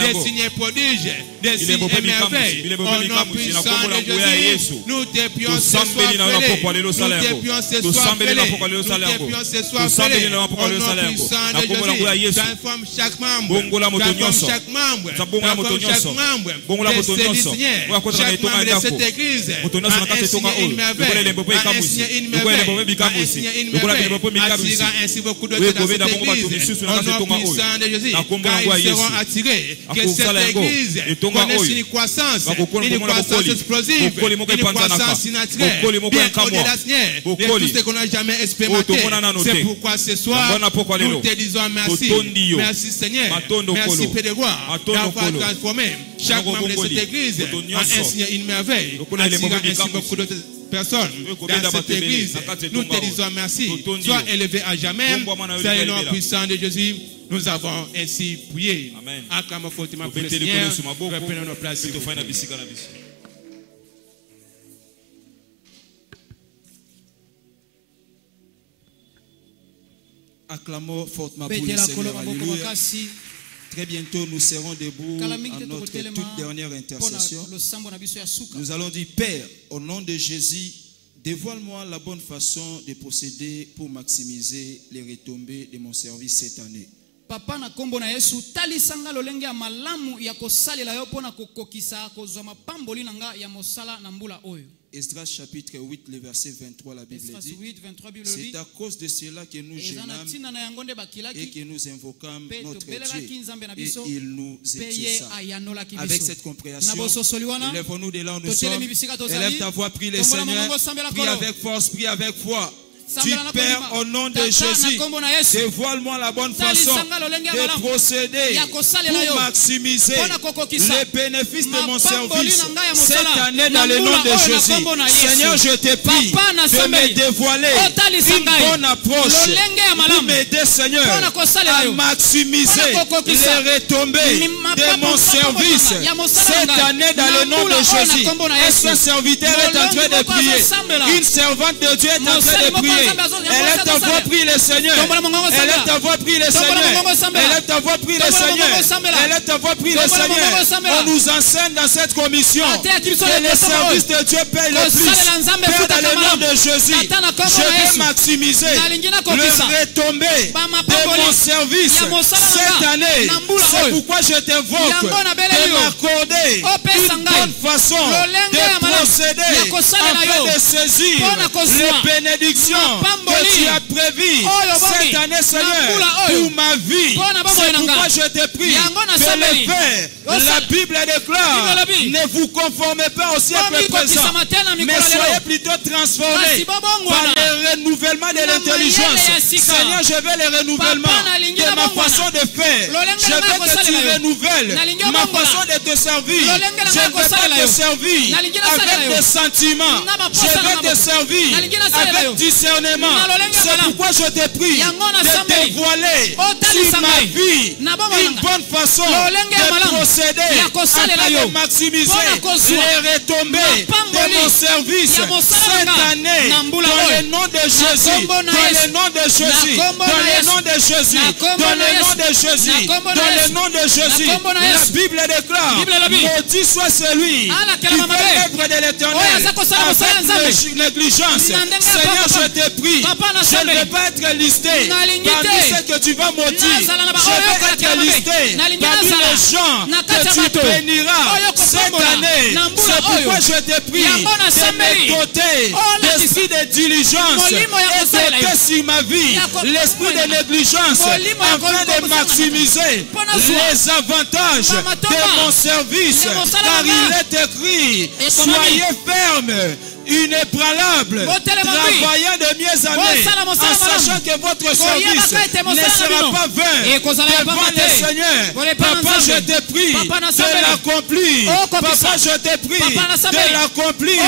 des signes prodiges, des signes et merveilles, au nom puissant de Jésus, nous te prions ce soir, au nom puissant de Jésus, transforme chaque membre, de cette Seigneur, chaque membre de cette église, une merveille, attira ainsi beaucoup d'autres dans cette église, au nom puissant de Jésus, car ils seront attirés, que cette église connaisse une croissance explosive, une croissance naturelle, bien au-delà, Seigneur, de tout ce qu'on n'a jamais expérimenté. C'est pourquoi ce soir, nous te disons merci. Merci, Seigneur. Merci, Père de gloire, d'avoir transformé chaque membre de cette église en un signe, une merveille, attirant ainsi beaucoup d'autres personnes dans cette église. Nous te disons merci. Sois élevé à jamais. C'est le nom puissant de Jésus. Nous avons ainsi prié. Acclamons fortement pour le Seigneur. Reprenons nos places. Acclamons fortement pour le Seigneur. Alléluia. Très bientôt, nous serons debout à notre toute dernière intercession. Nous allons dire, Père, au nom de Jésus, dévoile-moi la bonne façon de procéder pour maximiser les retombées de mon service cette année. Papa na kombo na Yesu talisanga lolenge ya malamu ya kosalela yo pona kokokisa kozwa mapamboli nanga ya mosala na mbula oyo. Esdras chapitre 8, le verset 23, la Bible dit, c'est à cause de cela que nous gênons et que nous invoquons notre Dieu et il nous exauce. Avec cette compréhension, lèvons-nous de là où nous sommes, élève ta voix, prie le Seigneur, prie avec force, prie avec foi. Tu Père, au nom de Jésus, dévoile-moi la bonne façon de procéder pour maximiser les bénéfices de mon service cette année dans le nom de Jésus. Seigneur, je te prie de me dévoiler une bonne approche pour m'aider, Seigneur, à maximiser les retombées de mon service cette année dans le nom de Jésus. Est-ce qu'un serviteur est en train de prier? Une servante de Dieu est en train de prier. Élève ta voix, prie le Seigneur. Élève ta voix, prie le Seigneur. Élève ta voix, prie le Seigneur. Élève ta voix, prie le Seigneur. On nous enseigne dans cette commission que le service de Dieu paye le plus. Père, dans le nom de Jésus, je vais maximiser le retombée de mon service cette année. C'est pourquoi je t'invoque de m'accorder une bonne façon de procéder afin de saisir les bénédictions que tu as prévues cette année, Seigneur, pour ma vie. C'est pourquoi je te prie de le faire. La Bible déclare, ne vous conformez pas au siècle présent, mais soyez plutôt transformés par le renouvellement de l'intelligence. Seigneur, je veux le renouvellement de ma façon de faire. Je veux que tu renouvelles ma façon de te servir. Je ne veux pas te servir avec des sentiments. Je veux te servir avec discernement. discernement. C'est pourquoi je te prie de dévoiler sur ma vie une bonne façon de procéder afin de maximiser les retombées de mon service cette année. Dans le nom de Jésus, dans le nom de Jésus, dans le nom de Jésus, dans le nom de Jésus, dans le nom de Jésus. La Bible déclare, maudit soit celui qui fait l'œuvre de l'Éternel avec négligence. Seigneur, je te prie, je ne veux pas être listé parmi ceux que tu vas maudire. Je veux être listé parmi les gens que tu béniras cette année. C'est pourquoi je te prie de me doter d'esprit de diligence et doter sur ma vie l'esprit de négligence afin de maximiser les avantages de mon service, car il est écrit, soyez fermes, inébranlable, travaillant de mieux en mieux, en sachant que votre service ne sera pas vain devant le Seigneur. Papa, je te prie de l'accomplir. Papa, je te prie de l'accomplir.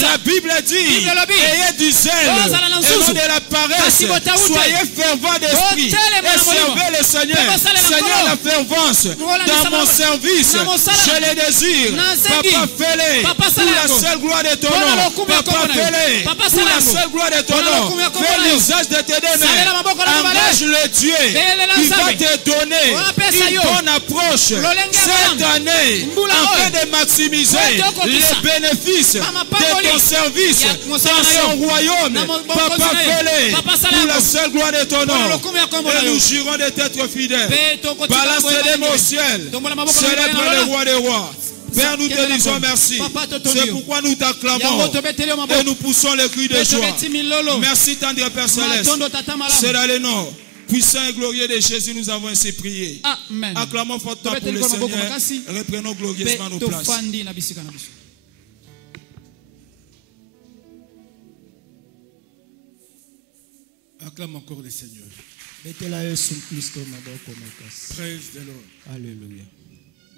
La Bible dit, ayez du zèle et non de la paresse. Soyez fervents d'esprit et servez le Seigneur. Seigneur, la fervence dans mon service, je le désire. Papa, fais-le pour la seule gloire de ton nom. Papa, fais-le pour la seule gloire de ton nom. Fais l'usage de tes deux mains. Engage le Dieu qui va te donner une bonne approche cette année afin de maximiser les bénéfices de ton service dans son royaume. Papa, fais-le pour la seule gloire de ton nom. Et nous jurons de t'être fidèles. Balance tes mots au ciel. Célèbre le roi des rois. Père, nous te disons merci. C'est pourquoi nous t'acclamons et nous poussons les cris de joie. Merci, tendre Père Céleste. C'est dans le nom puissant et glorieux de Jésus, nous avons ainsi prié. Amen. Acclamons fortement pour le Seigneur. Reprenons glorieusement nos places. Acclame encore le Seigneur. Praise the Lord. Alléluia.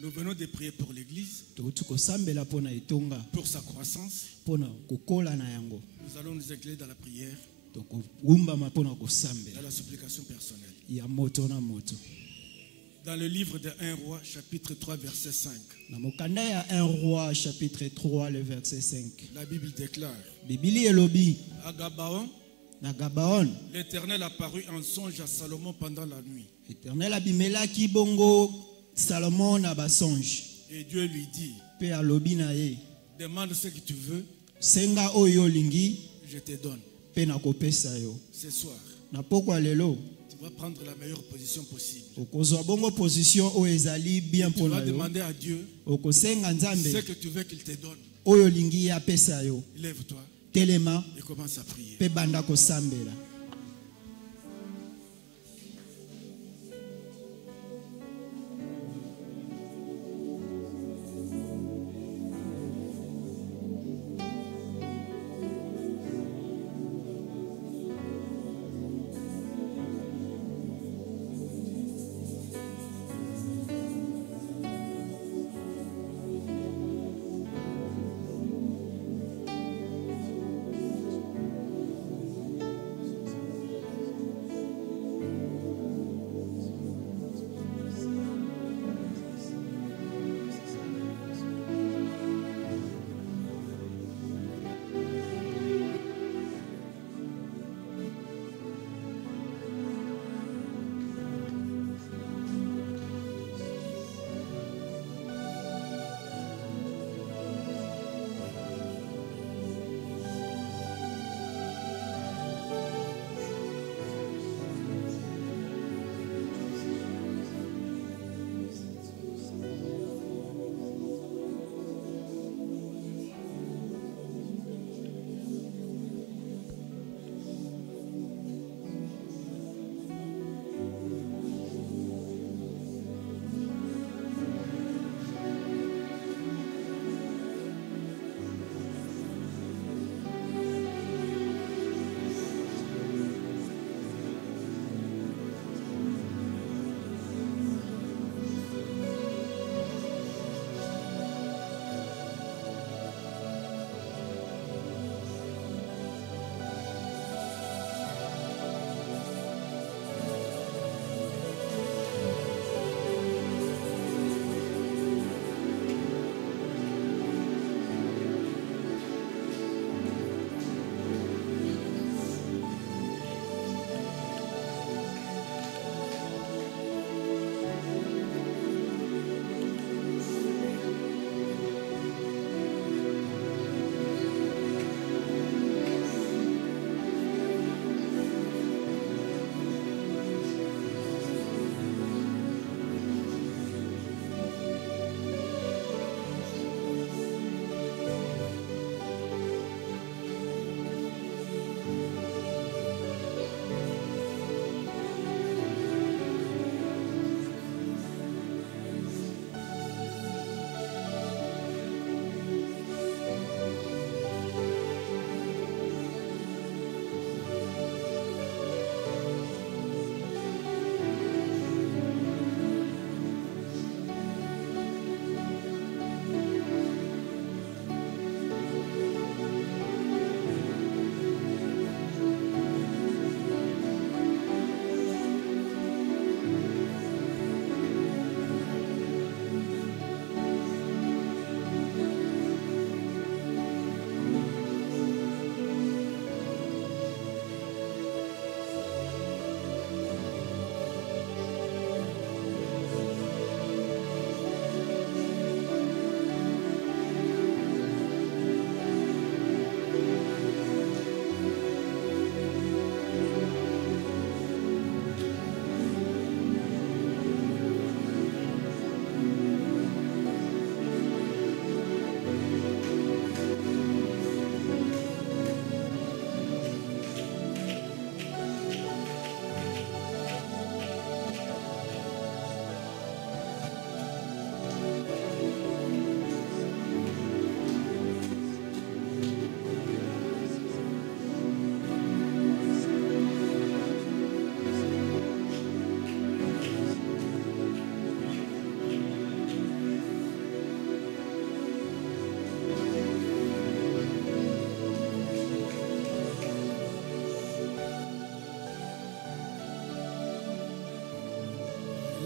Nous venons de prier pour l'Église, pour sa croissance. Nous allons nous éclairer dans la prière, dans la supplication personnelle. Dans le livre de 1 Roi, chapitre 3, verset 5. 1 Roi, chapitre 3, le verset 5. La Bible déclare, à Gabaon, l'Éternel apparut en songe à Salomon pendant la nuit. L'Éternel abimela ki bongo Salomon na basonge. Et Dieu lui dit, demande ce que tu veux, senga oyo lingi, je te donne. Pe na kopesa yo. Ce soir, na pokwa lelo, tu vas prendre la meilleure position possible. Okozwa bongo position o ezali bien pour tu vas demander à Dieu ce que tu veux qu'il te donne. Oyo lingi ya pesa yo. Lève-toi. Telema et commence à prier. Pe banda ko sambela.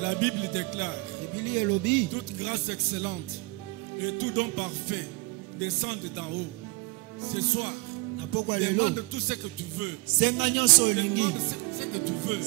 La Bible déclare toute grâce excellente et tout don parfait descendent d'en haut. Ce soir, demande tout ce que tu veux. Demande ce que tu veux.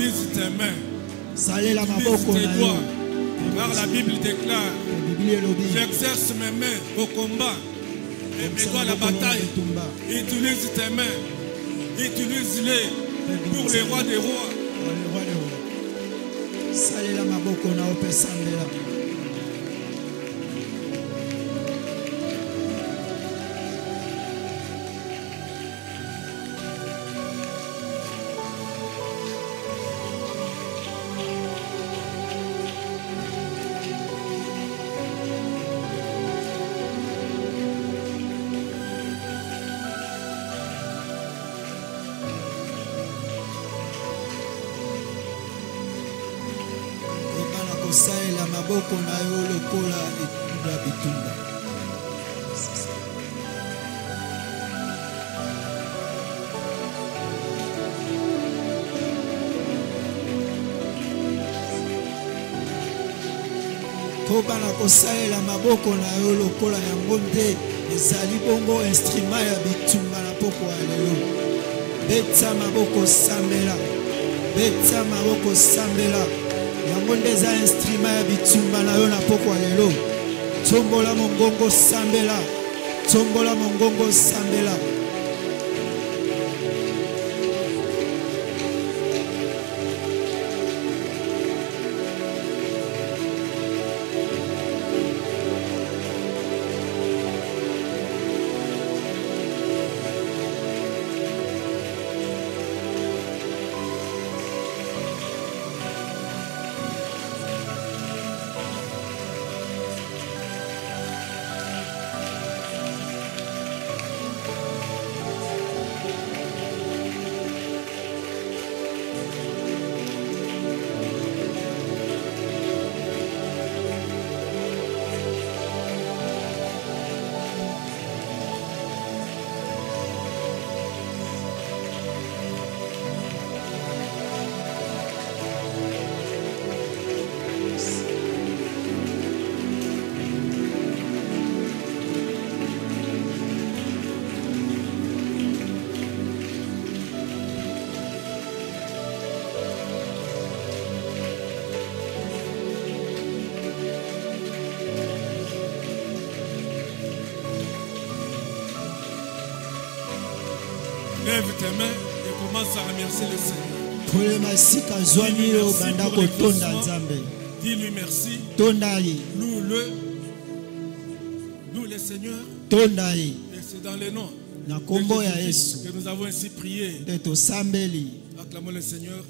Utilise tes mains. Utilise tes doigts. Car la Bible déclare, j'exerce mes mains au combat et mes doigts à la bataille. Utilise tes mains. Utilise-les pour les rois des rois. Salela maboko na opesambela. Saela maboko na yo lokola etunda bitumba. Kobana kosaela maboko na yo lokola yango nde ezali bongo instrument ya bitumba na poko ya lelo. Beta maboko sambela. Beta maboko sambela. Yango ndeza instrument ya bitumba na yo na poko lelo. Tombola mongongo sambela. Tombola mongongo sambela. Lève tes mains et commence à remercier le Seigneur. Dis-lui merci. Loue-le. Loue le Seigneur. Et c'est dans le nom de Jésus que nous avons ainsi prié. Acclamons le Seigneur.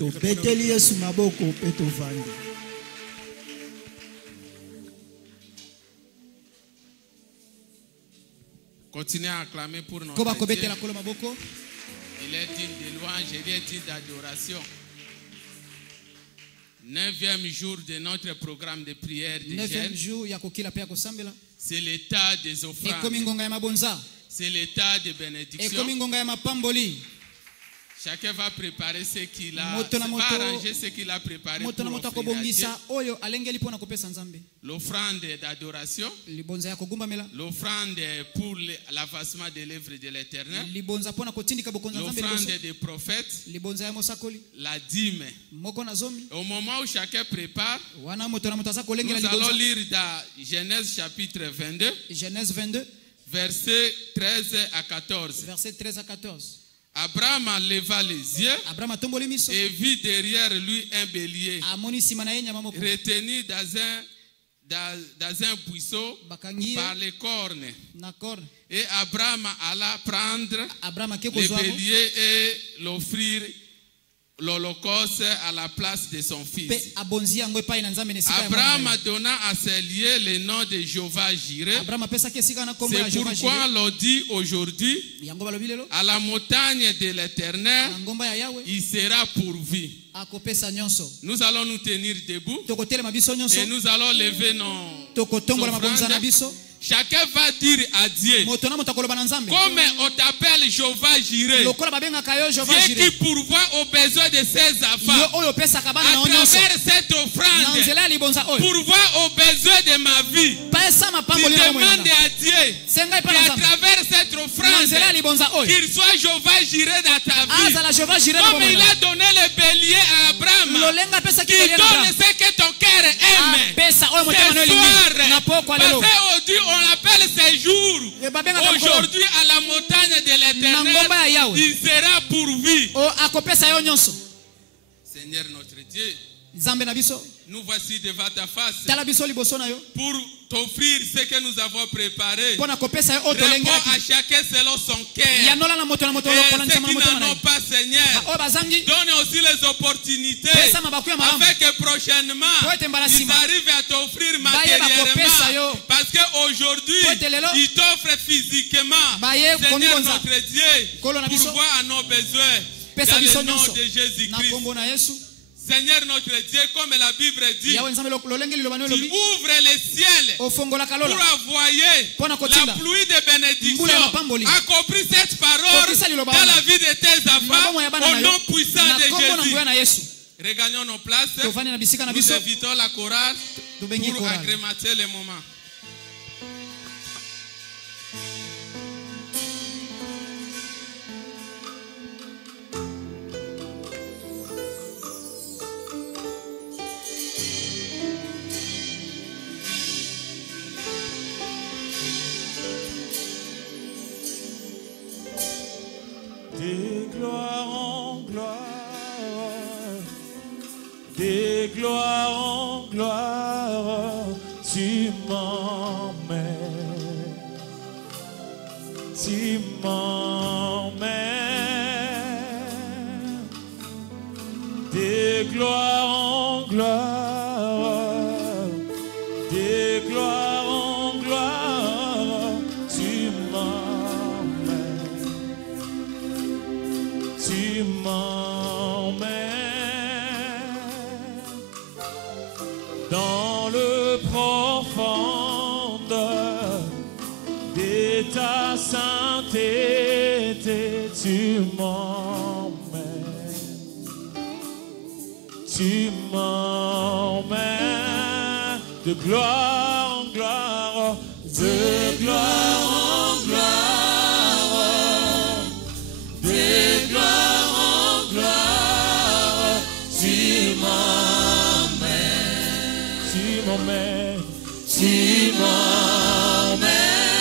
Continuez à acclamer pour notre Dieu. Il est digne de louange, il est digne d'adoration. 9e jour de notre programme de prière de jeûne. C'est l'état des offrandes. C'est l'état de bénédiction. Chacun va préparer ce qu'il a, va arranger ce qu'il a préparé pour offrir à Dieu. L'offrande d'adoration, l'offrande pour l'avancement de l'œuvre de l'Éternel, l'offrande des prophètes, la dîme. Au moment où chacun prépare, nous allons lire dans Genèse chapitre 22, versets 13 à 14. Abraham leva les yeux et vit derrière lui un bélier retenu dans un buisson par les cornes. Et Abraham alla prendre le bélier et l'offrir l'holocauste à la place de son fils. Abraham donna à ses lieux le nom de Jéhovah Jireh. C'est pourquoi l'on dit aujourd'hui, à la montagne de l'Éternel, il sera pourvu. Nous allons nous tenir debout et nous allons lever nos offrandes. Chacun va dire à Dieu, comme on t'appelle Jéhovah Jireh, Dieu qui pourvoit aux besoins de ses enfants, à travers cette offrande, pourvoit aux besoins de ma vie. Tu demandes à Dieu, qu'à travers cette offrande, qu'il soit Jéhovah Jireh dans ta vie. Comme il a donné le bélier à Abraham, Qui donne ce que ton cœur aime. Ce soir, aujourd'hui, on appelle ces jours. Aujourd'hui, à la montagne de l'Éternel, il sera pourvu. Seigneur notre Dieu, nous voici devant ta face pour t'offrir ce que nous avons préparé. Réponds à chacun selon son cœur. Et ceux qui n'en ont pas, Seigneur, donne aussi les opportunités afin que prochainement ils arrivent à t'offrir matériellement. Parce qu'aujourd'hui, ils t'offrent physiquement. Seigneur notre Dieu, pour voir à nos besoins. Dans le nom de Jésus-Christ. Seigneur notre Dieu, comme la Bible dit, tu ouvres les ciels pour envoyer la pluie de bénédiction. Accomplis cette parole dans la vie de tes enfants au nom puissant de Jésus. Regagnons nos places. Nous invitons la chorale pour agrémenter le moment. De gloire en gloire, de gloire en gloire, tu m'emmènes, tu m'emmènes. De gloire en gloire, de gloire en gloire, tu m'emmènes. Tu m'emmènes dans le profond de ta sainteté. Tu m'emmènes, tu m'emmènes de gloire en gloire, de gloire en gloire. Tu m'emmènes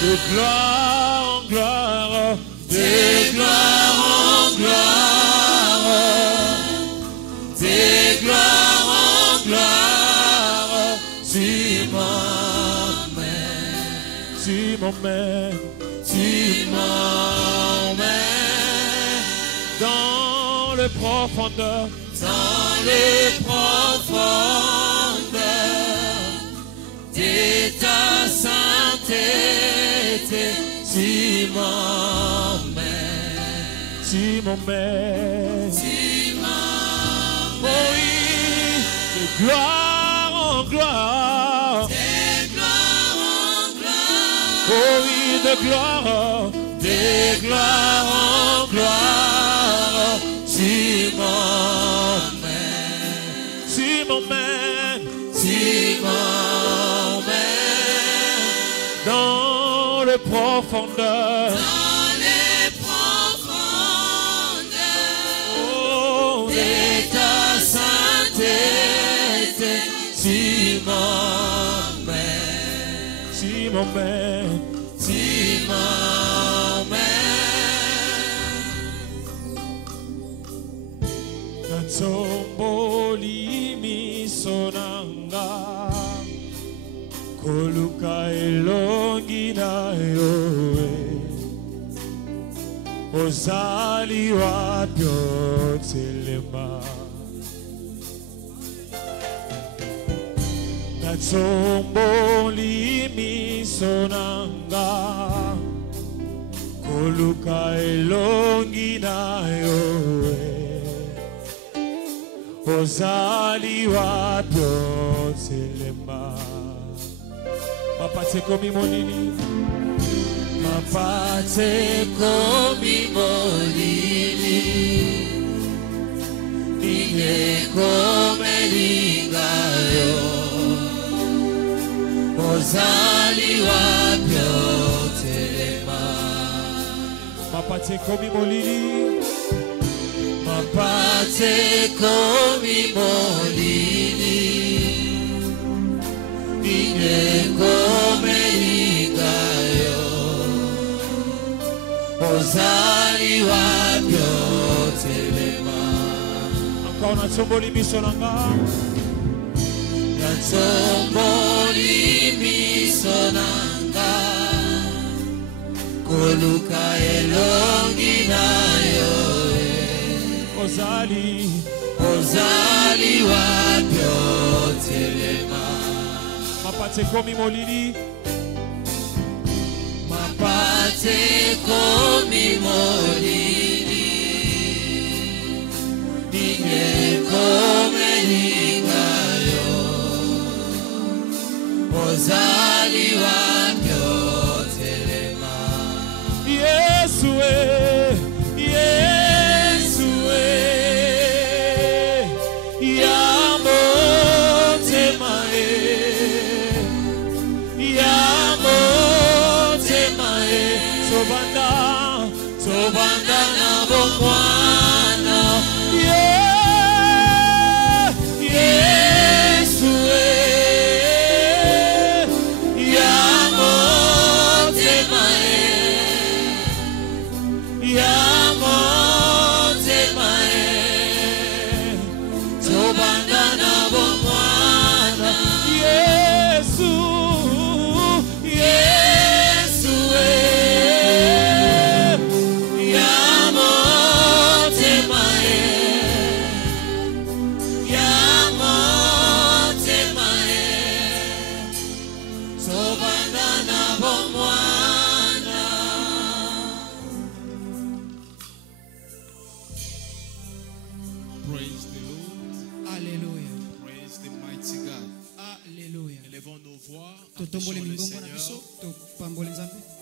de gloire en gloire, de gloire en gloire, de gloire en gloire. Tu m'emmènes, tu m'emmènes, tu m'emmènes dans le profondeur, dans les profondeurs de ta sainteté. Tu m'emmènes, tu m'emmènes, tu m'emmènes. Oh oui, de gloire en gloire, de gloire en gloire. Oh oui, de gloire en gloire. Tu m'emmènes, tu m'emmènes, tu m'emmènes dans les profondeurs, dans les profondeurs de ta sainteté. Tu m'emmènes, tu m'emmènes, tu m'emmènes. Natsomoli misonanga koluka elongi na yo ozali wapi otelema. Natsomoli misonanga koluka elongi na yo ozali wapi otelema. Mapate komi monini, mapate komi monini, ninge kome linga yo, ozali wapi otelema. Mapate komi monini, Mapate komi molili Ine komelingayo Ozali wapyo telema Encore natsomboli miso nanga Natsomboli miso nanga Koluka elongi nayo Ozali wapyo telema Mapate komi molili Mapate komi molili Ine komelingayo Ozali wapyo telema Yesu Sobanda na bomwana Yesu ya motema Sobanda na bomwana Yesu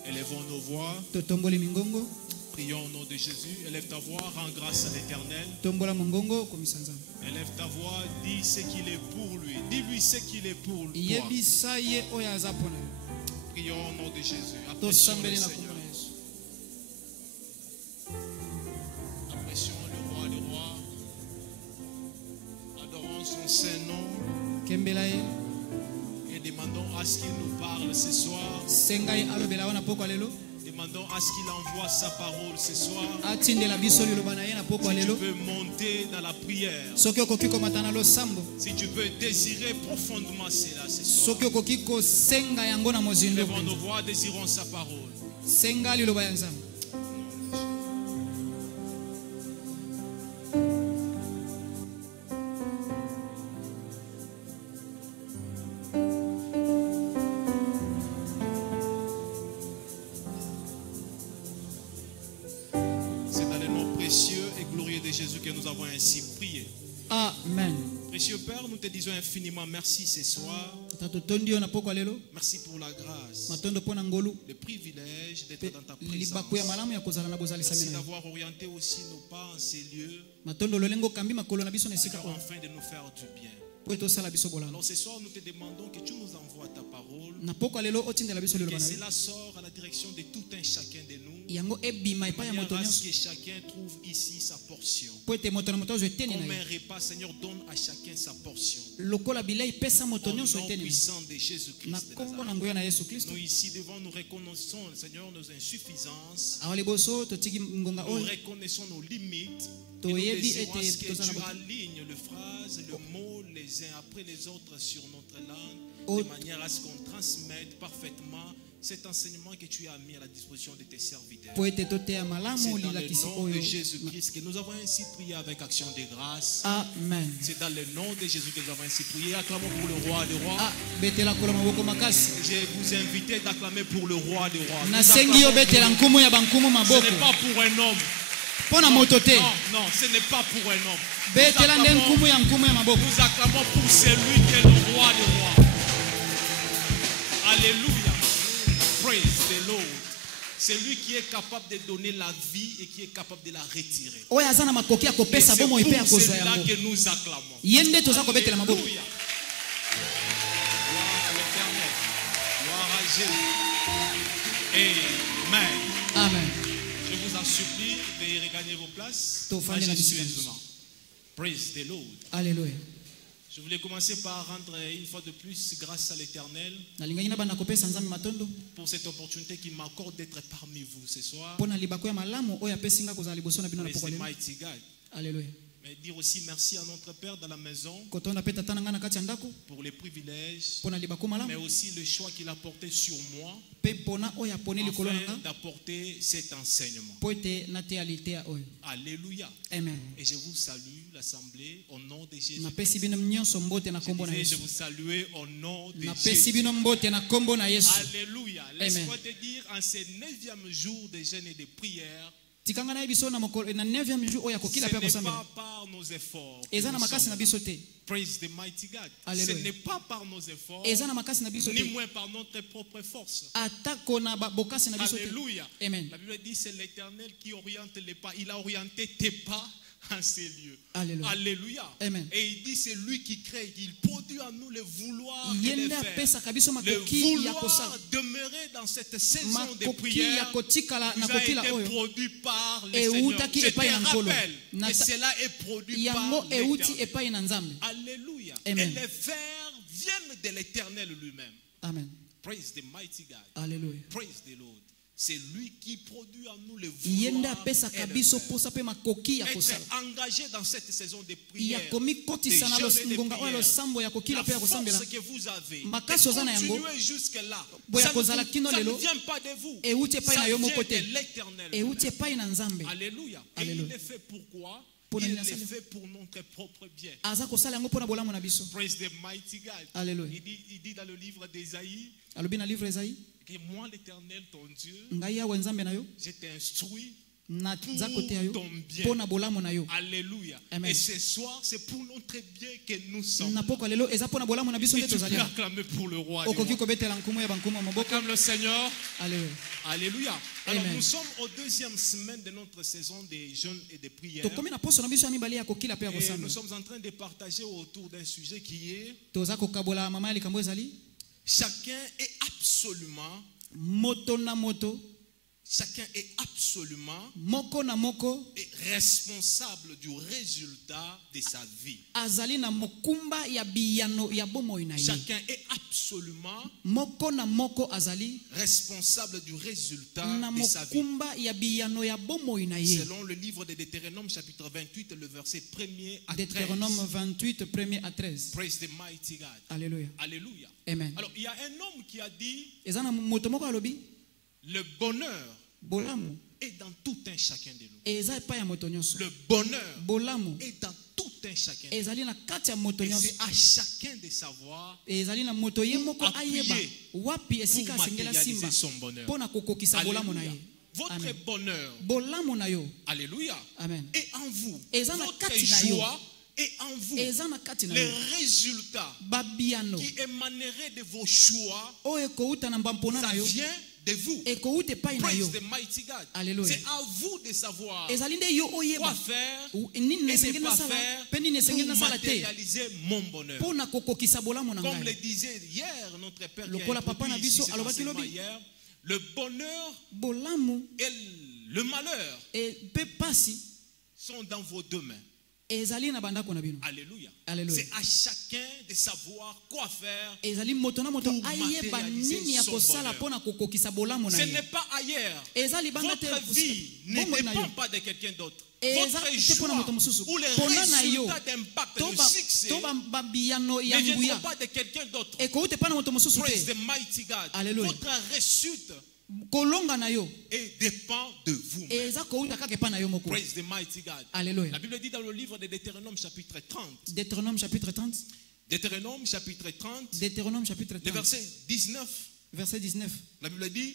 Élevons nos voix. Prions au nom de Jésus. Élève ta voix, rends grâce à l'Éternel. Élève ta voix, dis ce qu'il est pour lui. Dis-lui ce qu'il est pour toi. Prions au nom de Jésus. Apprécions le Seigneur. Apprécions le roi des rois. Adorons son saint nom. Et demandons à ce qu'il nous parle ce soir. Demandons à ce qu'il envoie sa parole ce soir. Si tu veux monter dans la prière, si tu veux désirer profondément cela ce soir, lèvons nos voix, désirons sa parole. Précieux Père, nous te disons infiniment merci ce soir. Merci pour la grâce, le privilège d'être dans ta présence. Merci d'avoir orienté aussi nos pas en ces lieux, afin de nous faire du bien. Alors ce soir, nous te demandons que tu nous envoies ta parole, que cela sort à la direction de tout un chacun de nous, de manière à ce que chacun trouve ici sa portion. Comme un repas, Seigneur, donne à chacun sa portion. Au nom puissant de Jésus-Christ de Nazareth. Nous ici devant, nous reconnaissons, Seigneur, nos insuffisances. Nous reconnaissons nos limites. Et nous désirons que tu alignes les phrases, les mots, les uns après les autres sur notre langue, de manière à ce qu'on transmette parfaitement cet enseignement que tu as mis à la disposition de tes serviteurs. C'est dans le nom de Jésus-Christ que nous avons ainsi prié avec action de grâce. Amen. C'est dans le nom de Jésus que nous avons ainsi prié. Acclamons pour le roi des rois. Je vous invite d'acclamer pour le roi des rois. Ce n'est pas pour un homme. Non, ce n'est pas pour un homme. Nous acclamons pour celui qui est le roi des rois. Alléluia. Praise the Lord. C'est lui qui est capable de donner la vie et qui est capable de la retirer. C'est pour celui-là que nous acclamons. Alléluia. Gloire à l'Éternel. Gloire à Jésus. Amen. Amen. Je vous en supplie de regagner vos places majestueusement. Praise the Lord. Alléluia. Je voulais commencer par rendre une fois de plus grâce à l'Éternel pour cette opportunité qu'il m'accorde d'être parmi vous ce soir. Praise the mighty God. Alléluia. Mais dire aussi merci à notre Père dans la maison pour les privilèges, mais aussi le choix qu'il a porté sur moi afin d'apporter cet enseignement. Alléluia. Amen. Et je vous salue l'assemblée au nom de Jésus. Je vous salue au nom de Jésus. Alléluia. Laisse-moi te dire, en ce 9e jour de jeûne et de prière, ce n'est pas par nos efforts. Praise the mighty God. Ce n'est pas par nos efforts, ni moins par notre propre force. Alléluia. Amen. La Bible dit c'est l'Éternel qui oriente les pas. Il a orienté tes pas en ces lieux. Alléluia. Alléluia. Amen. Et il dit c'est lui qui crée. Il produit en nous le vouloir et le faire. Le vouloir demeurer dans cette saison de prière nous a été produit par le Seigneur. Je te rappelle que cela est produit par l'Éternel. Alléluia. Amen. Et les faire viennent de l'Éternel lui-même. Amen. Praise the mighty God. Alléluia. Praise the Lord. C'est lui qui produit en nous le vouloir et le faire. Être engagé dans cette saison de prière, de jeûne et de prière, la force que vous avez de continuer jusque-là, ça ne vient pas de vous, ça vient de l'Éternel. Alléluia. Et il le fait pourquoi? Il le fait pour notre propre bien. Praise the mighty God. Alléluia. Il dit dans le livre d'Ésaïe que moi, l'Éternel, ton Dieu, je t'ai instruit pour ton bien. Alléluia. Amen. Et ce soir, c'est pour notre bien que nous sommes. Si tu peux acclamer pour le roi. Acclame le Seigneur. Alléluia. Alors nous sommes aux 2e semaine de notre saison de jeûne et de prière. Et nous sommes en train de partager autour d'un sujet qui est chacun est absolument responsable du résultat de sa vie. Chacun est absolument responsable du résultat de sa vie. Selon le livre de Deutéronome chapitre 28 le verset 1er à 13. Deutéronome 28 1er à 13. Praise the mighty God. Alléluia. Alléluia. Amen. Alors il y a un homme qui a dit le bonheur est dans tout un chacun de nous. Le bonheur est dans tout un chacun de nous. Et c'est à chacun de savoir appuyer pour matérialiser son bonheur. Alléluia. Votre bonheur, alléluia, Amen, est en vous. Votre joie est en vous. Les résultats qui émaneraient de vos choix, ça vient de vous. Praise the mighty God. C'est à vous de savoir quoi faire et ne pas faire pour matérialiser mon bonheur. Comme le disait hier notre Père qui a introduit ici cet enseignement hier, le bonheur et le malheur sont dans vos deux mains. Alléluia. C'est à chacun de savoir quoi faire pour matérialiser son bonheur. Ce n'est pas ailleurs. Votre vie ne dépend pas de quelqu'un d'autre. Votre joie ou les résultats d'impact, le succès ne viendront pas de quelqu'un d'autre. Praise the mighty God. Votre réussite et dépend de vous. Praise the mighty God. Alléluia. La Bible dit dans le livre de Deutéronome chapitre 30. Deutéronome chapitre 30. Deutéronome chapitre 30. Deutéronome chapitre 30. Le verset 19. Verset 19. La Bible dit,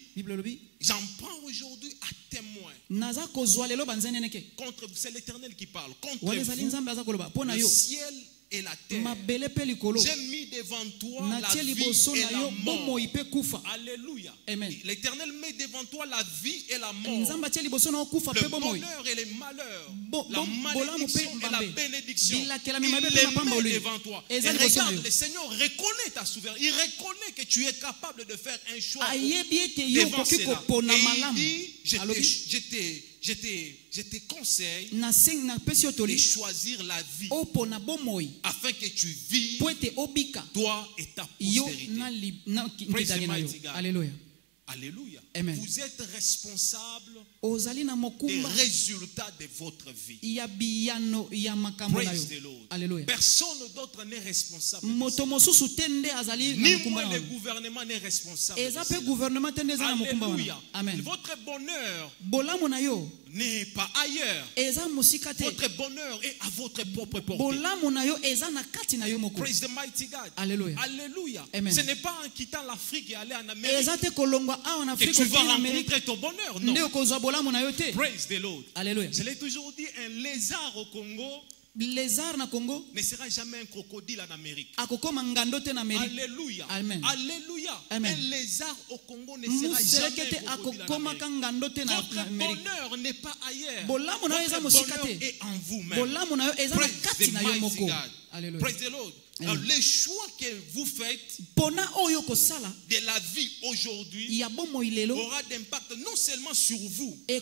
j'en prends aujourd'hui à témoin. Contre vous, c'est l'Éternel qui parle. Contre vous, le ciel et la terre. J'ai mis devant toi la vie et la mort. Alléluia. L'Éternel met devant toi la vie et la mort. Le bonheur et le malheur. La malédiction et la bénédiction. Il les met devant toi. Et regarde, le Seigneur reconnaît ta souveraineté. Il reconnaît que tu es capable de faire un choix devant cela. Et il dit, je te conseille de choisir la vie afin que tu vives toi et ta postérité. Praise the mighty God. Alléluia. Alléluia. Amen. Vous êtes responsable des résultats de votre vie. Praise the Lord. Alléluia. Personne d'autre n'est responsable. Ni moi le gouvernement n'est responsable. Alléluia. Amen. Votre bonheur n'est pas ailleurs. Votre bonheur est à votre propre portée. Praise the mighty God. Alléluia. Alléluia. Amen. Ce n'est pas en quittant l'Afrique et aller en Amérique que tu vas rencontrer ton bonheur. Non. Praise the Lord. Alléluia. Je l'ai toujours dit, un lézard au Congo ne sera jamais un crocodile en Amérique. Alléluia. Amen. Alléluia. Amen. Un lézard au Congo ne sera jamais un crocodile en Amérique. Votre bonheur n'est pas ailleurs. Votre bonheur est en vous-même. Praise the mighty God. Alléluia. Praise the Lord. Alors, les choix que vous faites de la vie aujourd'hui aura d'impact non seulement sur vous, mais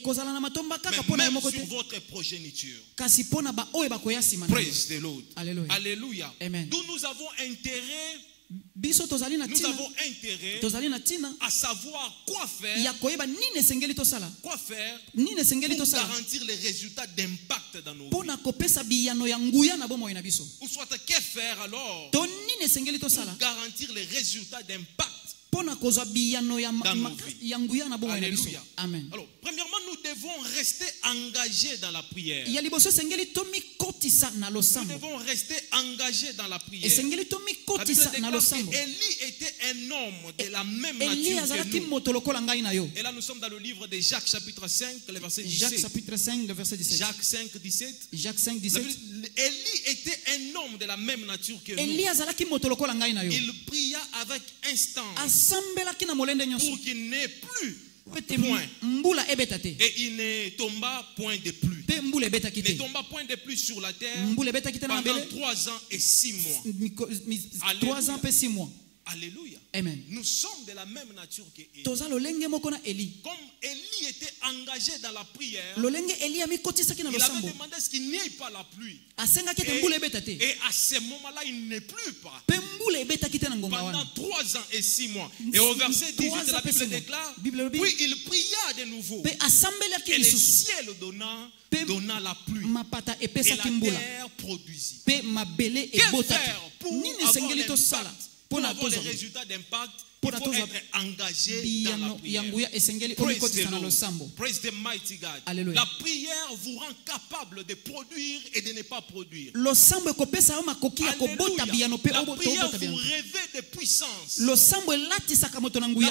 même sur votre progéniture. Praise the Lord. Alléluia. Alléluia. Amen. D'où nous avons intérêt à savoir quoi faire pour garantir les résultats d'impact dans nos vies. Ou soit que faire alors pour garantir les résultats d'impact dans nos vies. Alléluia. Amen. Alors, premièrement, nous devons rester engagés dans la prière. Nous devons rester engagés dans la prière. La Bible déclare qu'Élie était un homme de la même nature que nous. Et là, nous sommes dans le livre de Jacques chapitre 5, le verset 17. Jacques chapitre 5, le verset 17. Jacques 5, 17. Jacques 5, 17. Élie était un homme de la même nature que nous. Il pria avec instance pour qu'il n'ait plus point. Et il ne tomba point de pluie. Ne tomba point de pluie sur la terre pendant 3 ans et 6 mois. 3 ans et 6 mois. Alléluia. Amen. Nous sommes de la même nature que Élie. Comme Élie était engagé dans la prière, il avait demandé à ce qu'il n'y ait pas la pluie. Et à ce moment-là, il ne pleut pas. Pendant 3 ans et 6 mois. Et au verset 18, la Bible déclare, puis il pria de nouveau. Et le ciel donna la pluie. Et la terre produisit. Que faire pour avoir les résultats d'impact? Il faut être engagé dans la prière. Praise the mighty God. Alléluia. La prière vous rend capable de produire et de ne pas produire. La prière vous réveille de puissance. La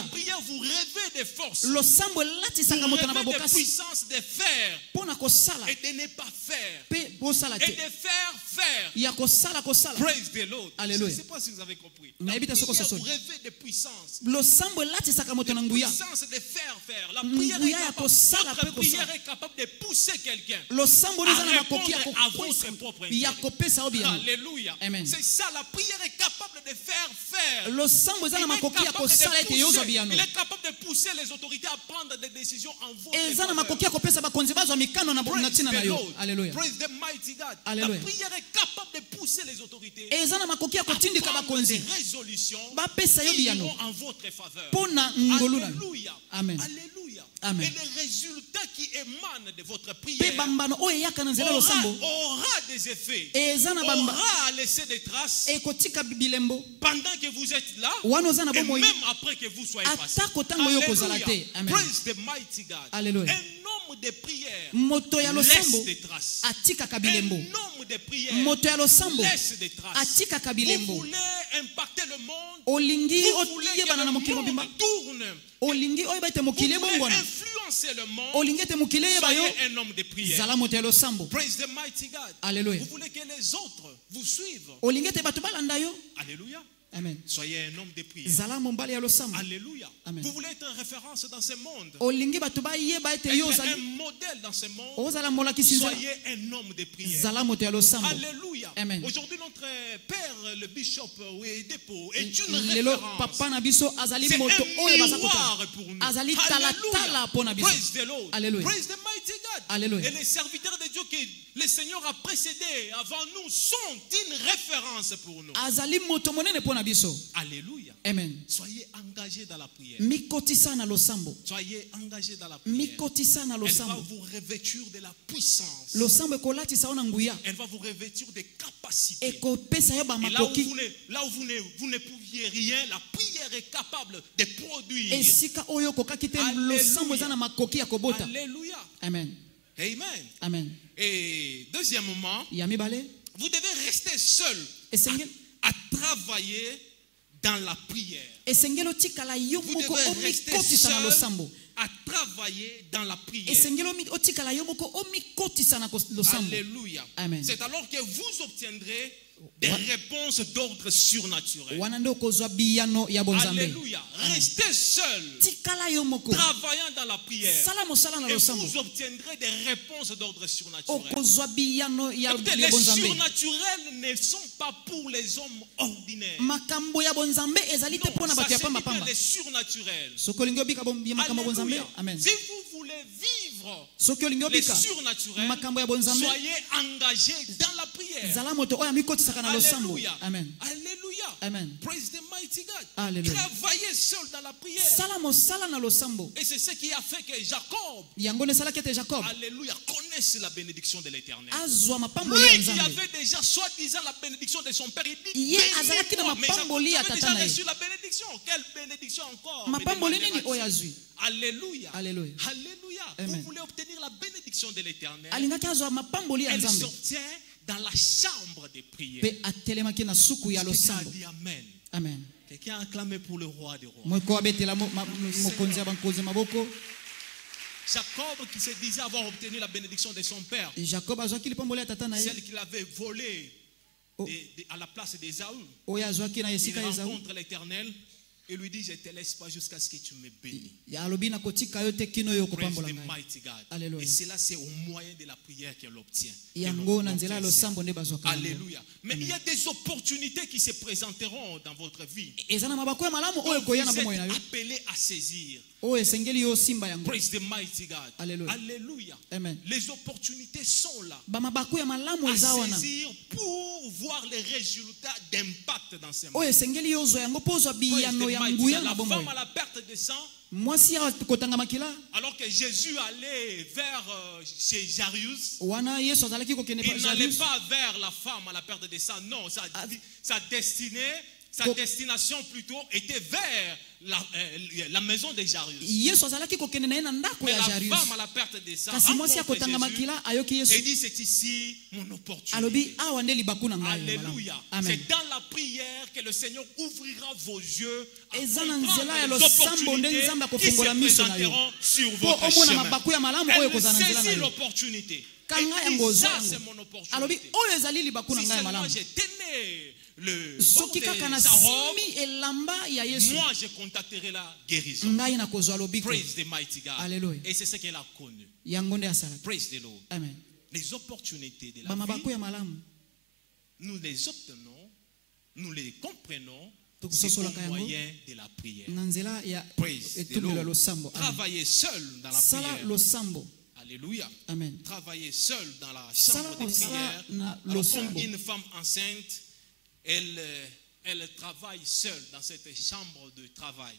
prière vous réveille de force. Vous réveille de puissance de faire et de ne pas faire. Et de faire. Praise the Lord. Alléluia. Je ne sais pas si vous avez compris. La prière vous réveille de puissance. Puissance de faire. La prière est capable de pousser quelqu'un à répondre à votre propre intérêt. Alléluia. C'est ça, la prière est capable de faire. Il est capable de pousser les autorités à prendre des décisions en votre faveur. Praise the mighty God. La prière est capable de pousser les autorités à prendre des résolutions qui iront en votre faveur. Alléluia. Amen. Alléluia. Amen. Et les résultats qui émanent de votre prière aura des effets, aura laissé des traces pendant que vous êtes là et même après que vous soyez passé. Alléluia. Praise the mighty God. Alléluia. Un homme de prière laisse des traces. Un homme de prière laisse des traces. Vous voulez impacter le monde. Vous voulez que le monde tourne. Vous voulez influencer le monde. Soyez un homme de prière. Praise the mighty God. Alléluia. Vous voulez que les autres vous suivent. Alléluia. Amen. Soyez un homme de prière. Zala mombali ya losambo. Alléluia. Amen. Vous voulez être une référence dans ce monde. Olingi batu ba yeba ete yo Être zali. un modèle dans ce monde. Ozala mola kisinza. Soyez un homme de prière. Zala moto ya losambo. Alléluia. Amen. Aujourd'hui notre père le bishop Dépôt est une lelo référence. papa na biso azali C'est moto oyo un bazakota. miroir pour nous. Azali tala tala pona biso. Praise the Lord. Alléluia. Praise the mighty God. Alléluia. Et les serviteurs de Dieu que le Seigneur a précédés avant nous sont une référence pour nous. Azali moto monene pona biso. Alléluia. Amen. Soyez engagés dans la prière. Mikotisa na losambo. Soyez engagés dans la prière. Mikotisa na Elle va losambo. vous revêtir de la puissance. Losambo kolatisa ona nguya. Elle va vous revêtir des capacités. Eko pesa yo ba Et makoki. là où vous ne pouviez rien, la prière est capable de produire. Esika oyo kokaki te losambo eza na makoki ya kobota. Alléluia. Amen. Amen. Amen. Et deuxièmement, Ya mibale. vous devez rester seul à travailler dans la prière. Esengelo tikala yo Vous moko devez rester omikotisa na seul losambo. à travailler dans la prière. Esengelo otikala yo moko omikotisa na losambo. Alléluia. Amen. C'est alors que vous obtiendrez des réponses d'ordre surnaturel. Alléluia. Restez seul, travaillant dans la prière, et vous obtiendrez des réponses d'ordre surnaturel. Écoutez, les surnaturels ne sont pas pour les hommes ordinaires. Ça signifie les surnaturels. Alléluia. Si vous voulez vivre les surnaturels, soyez engagés dans la prière. Alléluia. Amen. Alléluia. Amen. Praise the mighty God. Alléluia. Travaillez seul dans la prière. Et c'est ce qui a fait que Jacob, alléluia, connaisse la bénédiction de l'Éternel. Lui qui avait déjà soi-disant la bénédiction de son père, il dit, bénis-moi. Mais Jacob avait déjà reçu la bénédiction. Quelle bénédiction encore? Alléluia. Alléluia. Alléluia. Amen. Vous voulez obtenir la bénédiction de l'Éternel. Elle Elle s'obtient dans la chambre des prières. Quelqu'un a dit Amen. Amen. Quelqu'un a acclamé pour le roi des rois. Jacob qui se disait avoir obtenu la bénédiction de son père, celle qu'il avait volée à la place d'Ésaü. Il rencontre l'Éternel et lui dit, je ne te laisse pas jusqu'à ce que tu me bénis. Praise the mighty God. Et cela, c'est au moyen de la prière qu'elle obtient. Alléluia. Mais il y a des opportunités qui se présenteront dans votre vie. Vous êtes appelés à saisir. Praise the mighty God. Alléluia. Amen. Les opportunités sont là. À saisir pour voir les résultats d'impact dans ces mondes. La femme à la perte de sang, alors que Jésus allait vers chez Jairus, il n'allait pas vers la femme à la perte de sang. Non, sa destination plutôt était vers la maison de Jairus. Mais la femme à la perte de sang et dit, c'est ici mon opportunité. Alléluia. C'est dans la prière que le Seigneur ouvrira vos yeux à comprendre les opportunités qui se présenteront sur votre chemin. Elle saisit l'opportunité. Et dit, ça c'est mon opportunité. Si seulement j'ai tenu le bord de sa robe, moi je contacterai la guérison. Praise the mighty God. Alléluia. Et c'est ce qu'elle a connu. Praise the Lord. Amen. Les opportunités de la vie, nous les obtenons, nous les comprenons, c'est au moyen de la prière. Praise the Lord. Travailler seul dans la prière. Alléluia. Amen. Travailler seul dans la chambre de prière. Alors, comme une femme enceinte, elle travaille seule dans cette chambre de travail.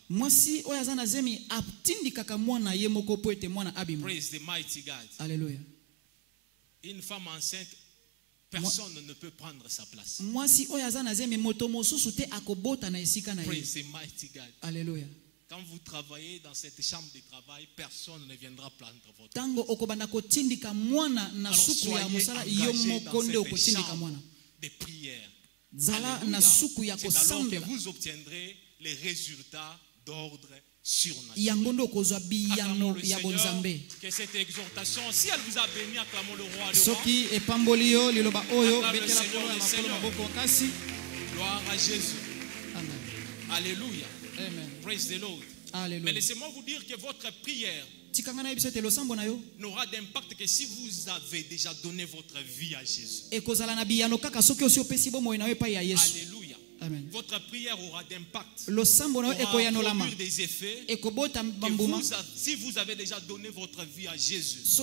Praise the mighty God. Alléluia. Une femme enceinte, personne ne peut prendre sa place. Praise the mighty God. Alléluia. Quand vous travaillez dans cette chambre de travail, personne ne viendra prendre votre place. Alors soyez engagés dans cette chambre de prière. C'est alors que vous obtiendrez les résultats d'ordre surnaturel. Acclamons le Seigneur, que cette exhortation, si elle vous a béni, acclamons le roi des rois. Acclamons le Seigneur des seigneurs. Gloire à Jésus. Amen. Alléluia. Amen. Praise the Lord. Alléluia. Mais laissez-moi vous dire que votre prière n'aura d'impact que si vous avez déjà donné votre vie à Jésus. Alléluia. Amen. Votre prière aura d'impact. Aura produire des effets. Si vous avez déjà donné votre vie à Jésus, ce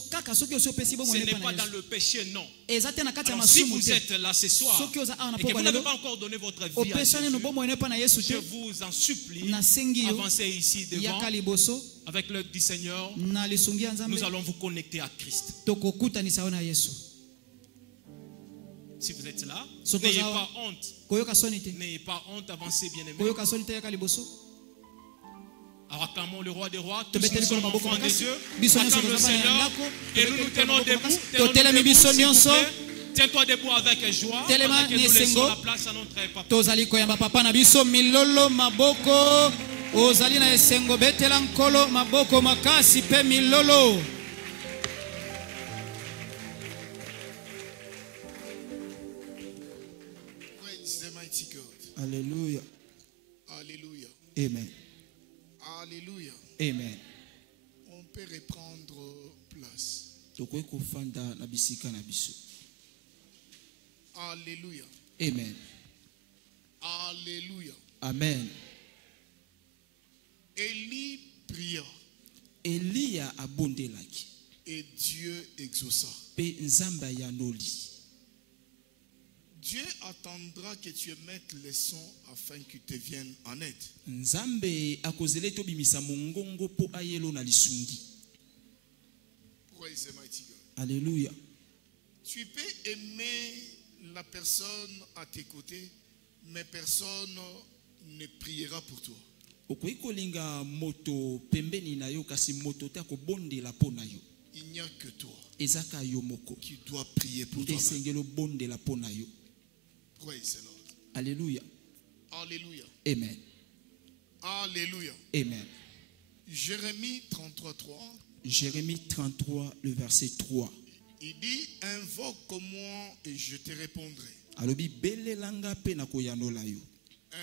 n'est pas dans le péché, non. Alors, si vous êtes là ce soir et que vous n'avez pas encore donné votre vie à Jésus, je vous en supplie, avancez ici devant avec l'œil du Seigneur. Nous allons vous connecter à Christ. Si vous êtes là, n'ayez pas honte. N'ayez pas honte, avancez bien aimé. Alors acclamons le roi des rois, tous nous sommes enfants de Dieu, acclamons le Seigneur et nous nous tenons debout. Tiens-toi debout avec joie, pendant que nous laissons la place à notre papa. Alléluia. Alléluia. Amen. Alléluia. Amen. On peut reprendre place. Alléluia. Amen. Alléluia. Amen. Élie pria. Elia abondelaki. Et Dieu exauça. Pe nzamba yanoli. Dieu attendra que tu mettes les sons afin qu'il te vienne en aide. Nzambe akozele to bimisa mongongo po ayelo na lisungi. Praise the mighty God. Alléluia. Tu peux aimer la personne à tes côtés, mais personne ne priera pour toi. Okoki kolinga moto pembeni na yo kasi moto te akobondela po na yo. Il n'y a que toi ezaka yo moko qui dois prier pour toi. Esengelo bondela po na yo. Praise the Lord. Alléluia. Alléluia. Amen. Alléluia. Amen. Jérémie 33:3. Jérémie 33, le verset 3. Il dit, invoque-moi et je te répondrai. Alobi belelanga pe nakoyanola yo.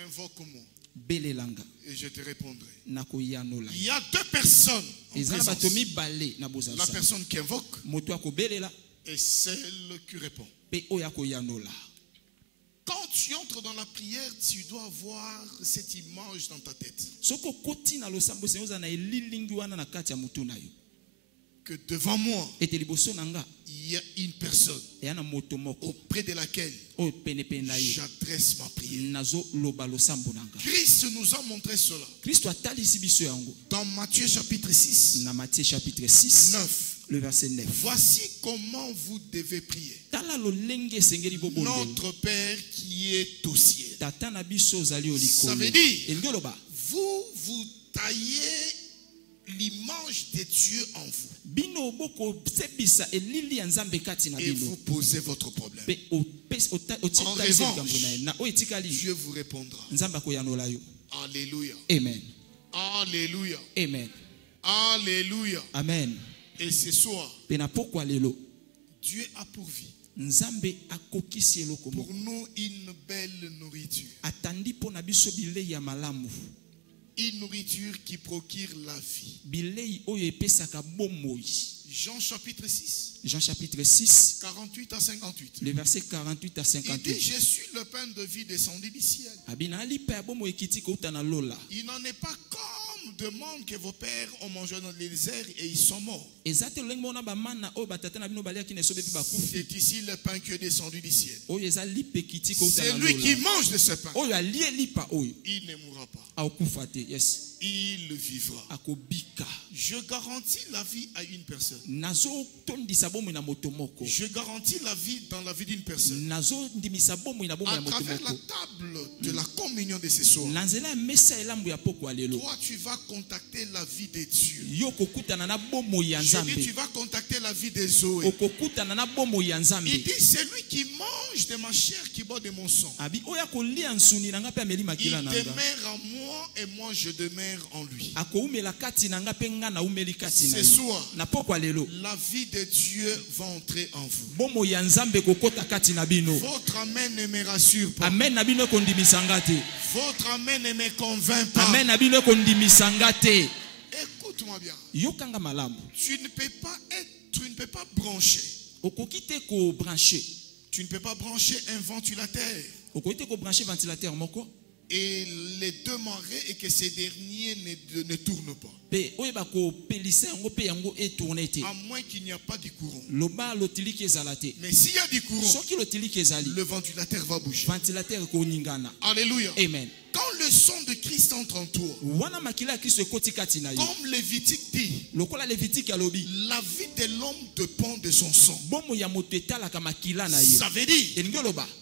Invoque-moi. Belelanga. Et je te répondrai. Nakoyanola. Il y a deux personnes en présence. La personne qui invoque et celle qui répond. Quand tu entres dans la prière, tu dois avoir cette image dans ta tête. Que devant moi, il y a une personne auprès de laquelle j'adresse ma prière. Christ nous a montré cela. Dans Matthieu chapitre 6, 9. Le verset 9. Voici comment vous devez prier. Notre Père qui est aux cieux. Ça veut dire, vous taillez l'image de Dieu en vous. Et vous posez votre problème. En revanche, Dieu vous répondra. Alléluia. Amen. Alléluia. Amen. Alléluia. Amen. Et ce soir, Dieu a pourvu pour nous une belle nourriture. Une nourriture qui procure la vie. Jean chapitre 6. Jean chapitre 6. 48 à 58. Le verset 48 à 58. Il dit, je suis le pain de vie descendu du ciel. Il n'en est pas comme de monde que vos pères ont mangé dans les déserts et ils sont morts. C'est ici le pain qui est descendu du ciel. C'est lui qui mange de ce pain. Il ne mourra pas. Il vivra. Je garantis la vie à une personne. Je garantis la vie dans la vie d'une personne. À travers la table de la communion de ce soir, toi tu vas contacter la vie de Dieu. Je dis tu vas contacter la vie de Zoé. Il dit c'est lui qui mange de ma chair, qui boit de mon sang. Il demeure en moi et moi je demeure mère en lui. Ce soir, la vie de Dieu va entrer en vous. Votre amen ne me rassure pas. Votre amen ne me convainc pas. Écoute-moi bien. Tu ne peux pas brancher. Tu ne peux pas brancher un ventilateur. Et les demander et que ces derniers ne tournent pas. À moins qu'il n'y a pas de courant. Mais s'il y a du courant, le ventilateur va bouger. Alléluia. Amen. Quand le sang de Christ entre en toi, comme Lévitique dit, la vie de l'homme dépend de son sang. Ça veut dire,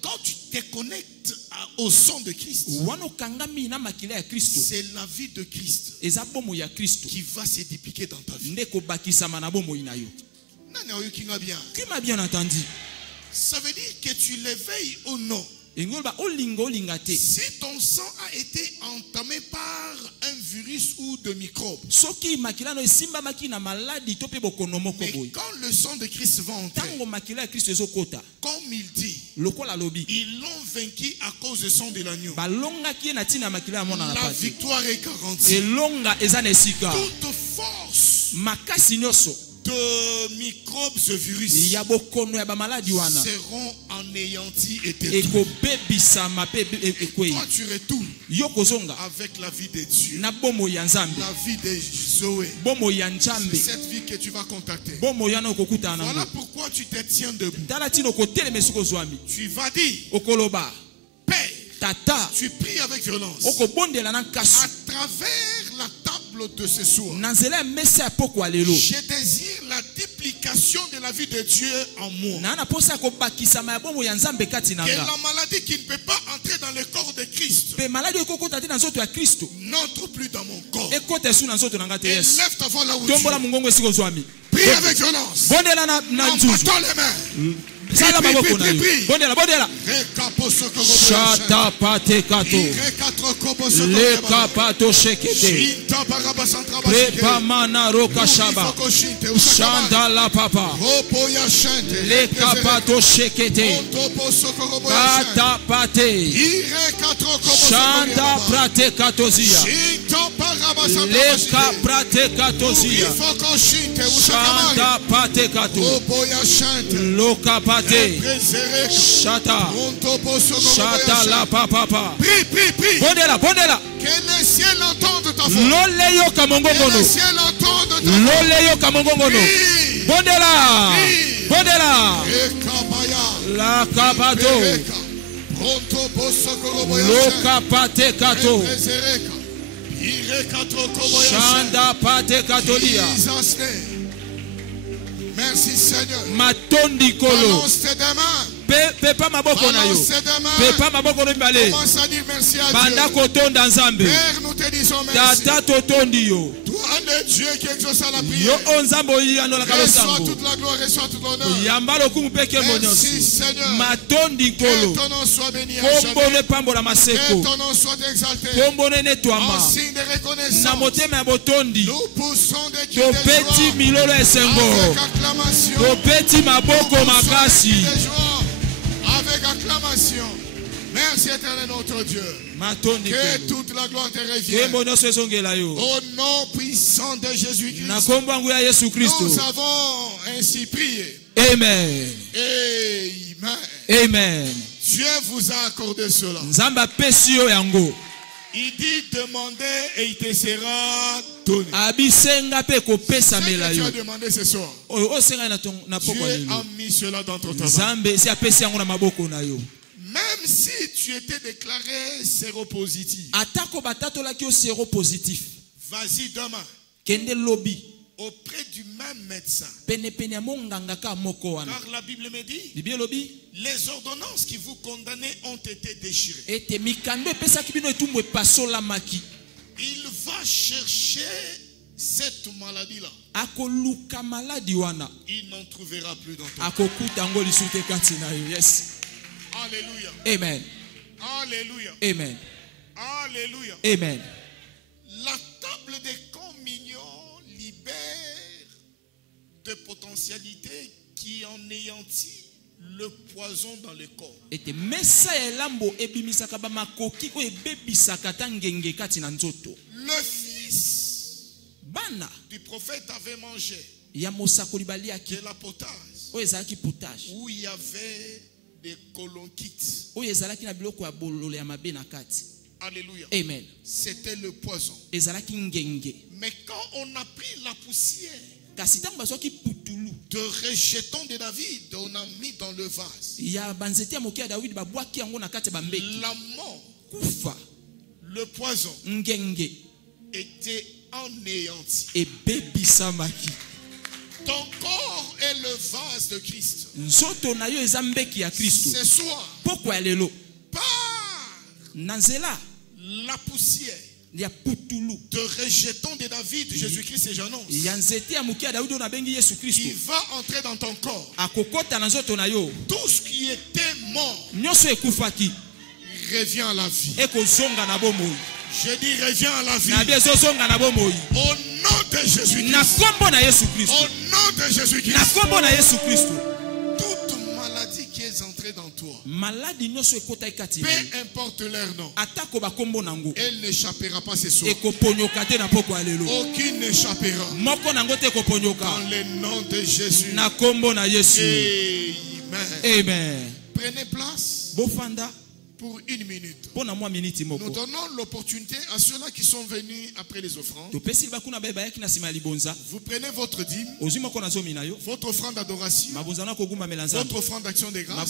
quand tu te connectes au sang de Christ, c'est la vie de Christ qui va se dupliquer dans ta vie. Qui m'a bien entendu? Ça veut dire que tu l'éveilles ou non. Si ton sang a été entamé par un virus ou de microbes, mais quand le sang de Christ va entrer, comme il dit, ils l'ont vaincu à cause du sang de l'agneau. La victoire est garantie. Toute force de microbes et virus seront anéantis et détruits. Toi tu retournes avec la vie de Dieu, la vie de Zoé. C'est cette vie que tu vas contacter. Voilà pourquoi tu te tiens debout. Tu vas dire, Père, tu pries avec violence à travers la table de ce soir. Je désire la duplication de la vie de Dieu en moi. Que la maladie qui ne peut pas entrer dans le corps de Christ n'entre plus dans mon corps. Et lève ta voix là où tu es. Prie avec violence. En battant les mains. Shata pate kato le kapato shekete prepa mana roka shaba shanda la papa le kapato shekete kata pate shanda prate katozia le kaprate katozia shanda pate kato loka pate Shata Shata la papa. Prie. Bondela. Que le ciel entende ta voix. Loleyo kamongongono. Que le ciel entende ta voix. Loleyo kamongongono. Bondela. La kapato. Lo kapate kato. Shanda pate katolia. Merci Seigneur. Matondi kolo. Balance tes mains. Pepa maboko na yo. Pepa maboko no mbale. Commence à dire merci à Dieu. Banda kotonda nzambe. Père, nous te disons merci. Tata totondi yo. Toi le Dieu qui exauce la prière. Yo onzambo yano la kalosambo. Reçois toute la gloire, reçois tout l'honneur. Yambalo kumpeke monyosi. Merci Seigneur. Matondi kolo. Que ton nom soit béni à jamais. Kombone pambola maseko. Que ton nom soit exalté. Kombone netwama. En signe de reconnaissance. Na motema botondi. Nous poussons des cris de joie. Topeti milolo esengo. Avec acclamation. Topeti maboko makasi. Avec acclamation. Merci éternel notre Dieu. Que toute la gloire te revienne. Au nom puissant de Jésus-Christ. Nous avons ainsi prié. Amen. Amen. Dieu vous a accordé cela. Il dit demandez et il te sera donné. Ce que tu as demandé ce soir, Dieu a mis cela dans ton travail. Même si tu étais déclaré séropositif, vas-y demain auprès du même médecin. Car la Bible me dit, les ordonnances qui vous condamnaient ont été déchirées. Il va chercher cette maladie-là. Il n'en trouvera plus dans ton corps. Alléluia. Amen. Alléluia. Amen. Alléluia. Amen. La de potentialité qui anéantit le poison dans le corps. Le fils du prophète avait mangé de la potasse où il y avait des colonchites. Alléluia. Amen. C'était le poison. Mais quand on a pris la poussière de rejeton de David, on a mis dans le vase. La mort, le poison était anéanti. Ton corps est le vase de Christ. Ce soir, par la poussière de rejeton de David, Jésus-Christ, et j'annonce, il va entrer dans ton corps. Tout ce qui était mort revient à la vie. Je dis reviens à la vie. Au nom de Jésus-Christ. Au nom de Jésus-Christ. Toute maladie qui est entrée dans toi, peu importe leur nom, elle n'échappera pas ce soir. Aucune n'échappera. Dans le nom de Jésus. Amen. Prenez place pour une minute. Nous donnons l'opportunité à ceux-là qui sont venus après les offrandes. Vous prenez votre dîme, votre offrande d'adoration, votre offrande d'action de grâce.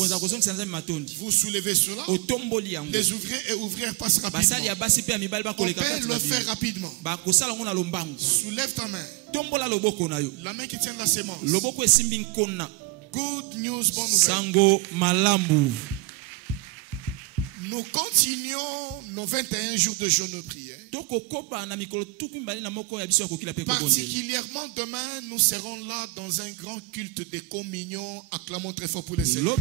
Vous soulevez cela. Les ouvriers et ouvrières passent rapidement. On peut le faire rapidement. Soulève ta main. La main qui tient la sémence. Good news, bonne nouvelle. Nous continuons nos 21 jours de jeûne prière. Particulièrement demain, nous serons là dans un grand culte de communion. Acclamons très fort pour le Seigneur.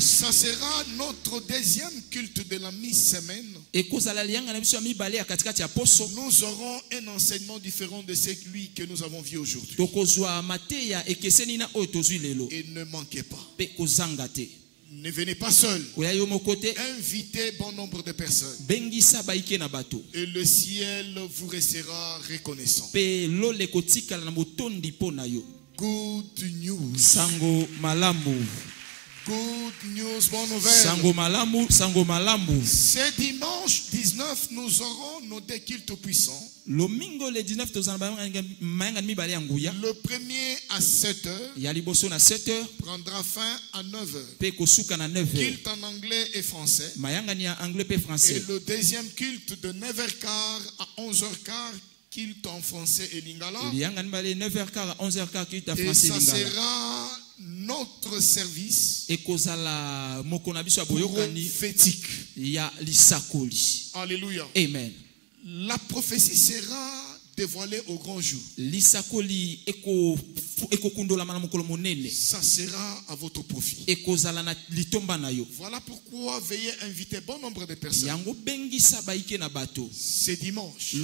Ça sera notre deuxième culte de la mi-semaine. Nous aurons un enseignement différent de celui que nous avons vu aujourd'hui. Et ne manquez pas. Ne venez pas seul. Invitez bon nombre de personnes. Et le ciel vous restera reconnaissant. Good news. Good news, bonne nouvelle. Ce dimanche 19, nous aurons nos deux cultes puissants. Le premier à 7h prendra fin à 9h. Culte en anglais et français. Et le deuxième culte de 9h15 à 11h15, culte en français et lingala. Et ça sera notre service prophétique. Alléluia. Amen. La prophétie sera dévoilée au grand jour. Ça sera à votre profit. Voilà pourquoi veillez inviter bon nombre de personnes. C'est dimanche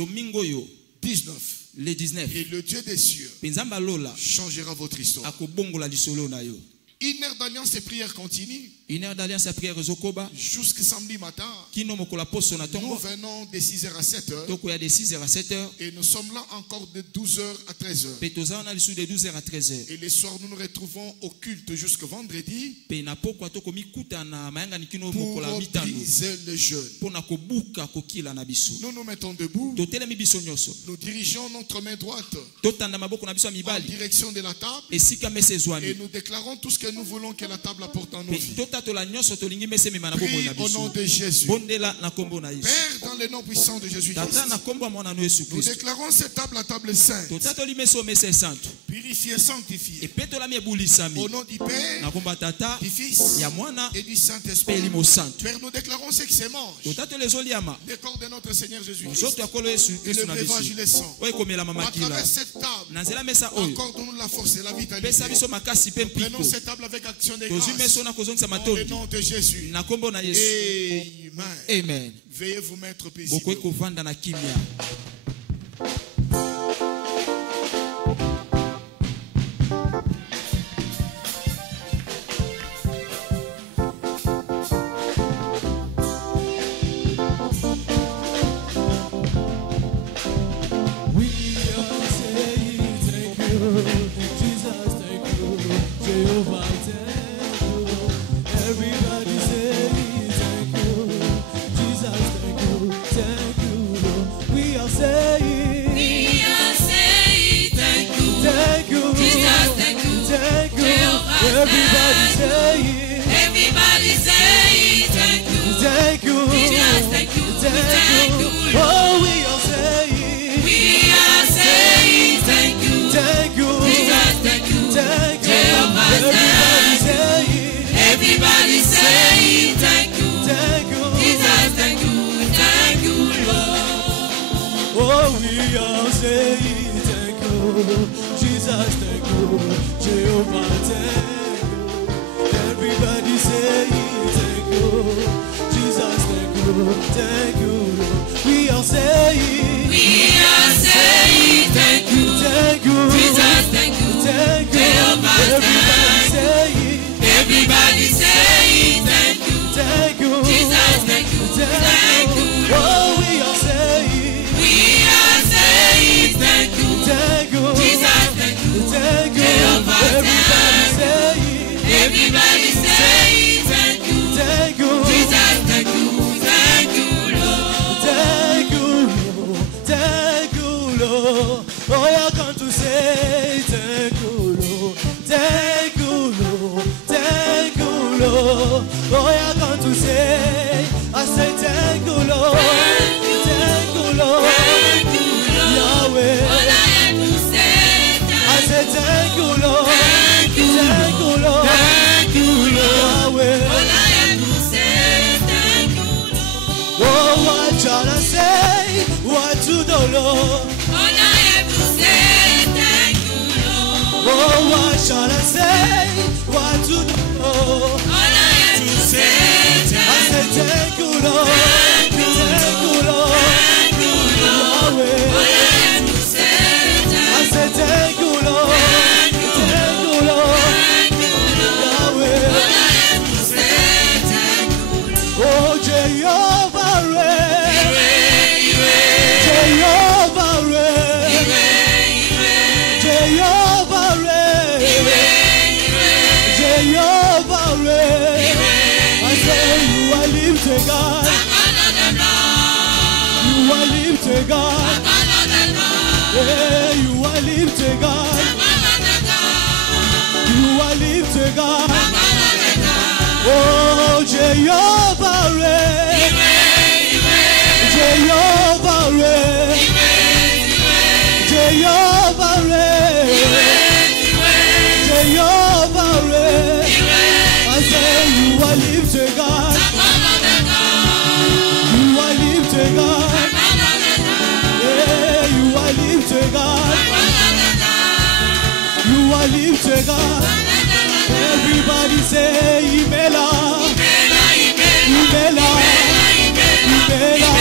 19. Et le Dieu des cieux changera votre histoire. Une heure d'alliance et prière continue. Jusqu'à samedi matin. Nous venons de 6h à 7h. Et nous sommes là encore de 12h à 13h. Et les soirs, nous nous retrouvons au culte jusqu'à vendredi. Pour briser le jeûne. Nous nous mettons debout. Nous dirigeons notre main droite en direction de la table. Et nous déclarons tout ce que nous voulons que la table apporte en nos vies. Prie au nom de Jésus. Père, dans le nom puissant de Jésus-Christ, nous déclarons cette table la table sainte. Purifiée, sanctifiée. Au nom du Père, du Fils et du Saint-Esprit. Père, nous déclarons ce qui se mange. Le corps de notre Seigneur Jésus-Christ. Et le breuvage du sang. À travers cette table, encore donne-nous la force et la vitalité. Prenons cette table avec action de grâce. Dans le nom de Jésus. Amen. Veuillez vous mettre paisible. thank you. Oh, we are saying thank you. Thank you. Jesus, thank you. Thank you. Jehovah, everybody saying thank you. Thank you. Jesus, thank you. Thank you, Lord. Oh, we are saying thank you. Jesus, thank you. Jehovah, thank you. Everybody saying thank you. Jesus, thank you. Thank you. We are saying thank you. Thank you. Jesus, thank you. Thank you. Jehovah, Everybody everybody saying saying thank you. thank you. Jesus, thank you. Thank you. Oh, we are saying thank you. thank you. Jesus, thank you. Thank you. Jehovah, Everybody saying thank you. thank you. Jesus, thank you. Thank you, Lord. Thank you, Lord. Thank you, Lord. Oh, I come to say thank you, Lord. Thank you, Lord. Thank you, Lord. Oh, I come to say, I say thank you, Lord. Thank you, Lord. Thank you, Lord. Yahweh. All I have to say, I say thank you, Lord. thank you, Thank you, Lord. Thank you, Lord. Yahweh. All I have to say, thank you, Lord. Oh, what shall I say? What to the Lord? All I have to say, thank you, Lord. Oh, what shall I say? What to the Lord? All I have to say, I say thank you, Lord. thank you, Thank you, Lord. thank you, Lord. Yahweh. All I have to say, I say thank you, Lord. thank you, Thank you, Lord. thank you, Lord. Yahweh. All I have to say, thank you, Lord. Oh, Jehovah, Jehovah, Jehovah, Jehovah, I say you are lifted God. You are lifted God. Yeah, you are lifted God. You are lifted God. Oh, Jehovah, Jehovah, Jehovah, Jehovah, I say you are lifted God. You are lifted God. Yeah, you are lifted God. You are lifted God. Everybody say Imela, Imela, Imela, Imela,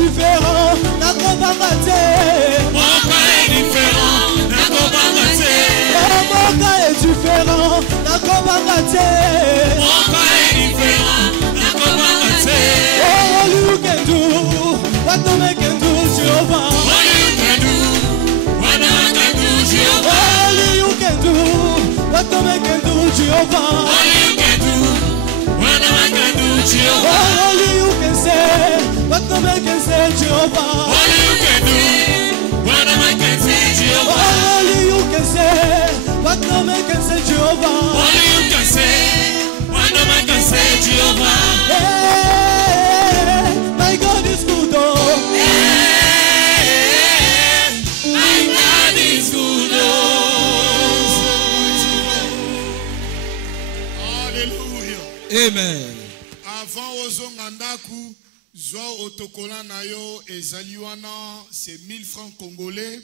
différent, What no man can do, Jehovah. Only you can do what no man can do, Jehovah. Only you can do what no man can do, Jehovah. Only you can do what no man can do, Jehovah. Only you can say what no man can say, Jehovah. Only you can do what no man can say, Jehovah. Only you can say what no man can say, Jehovah. Only you can say what no man can say, Jehovah. Hey, my God is good, oh. Amen. Avant ozongandaku zo otokola na yo ezaliwana c'est 1000 francs congolais.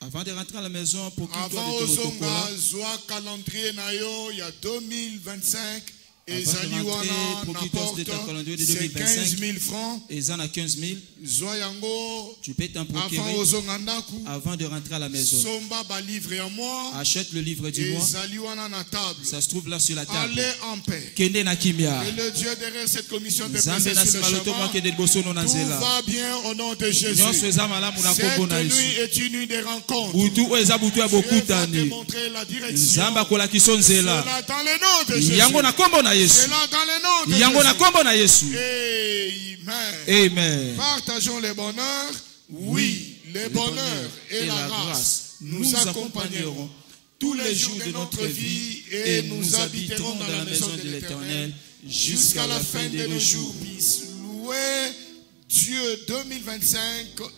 Avant de rentrer à la maison pour qu'il avant ozonga zoa calendrier na yo il y a 2025 ezaliwana na porte c'est 15 000 francs. Ezana 15 000. Zoa yango tu peux t'en procurer avant ozongandaku avant de rentrer à la maison. Somba ba livre ya moi. Achète le livre du mois. Ezaliwana na table. Ça se trouve là sur la table. Allez en paix. Kende na kimia. Et le Dieu derrière cette commission de prière sur le chemin. Tout va bien au nom de Jésus. Cette nuit est une nuit de rencontres. Dieu va te montrer la direction. C'est là dans le nom de Jésus. C'est là dans le nom de Jésus. Amen. Amen. Partageons le bonheur. Oui, le bonheur et la grâce nous accompagneront tous les jours de notre vie et nous habiterons dans la maison de l'Éternel jusqu'à la fin de nos jours. Louez Dieu, 2025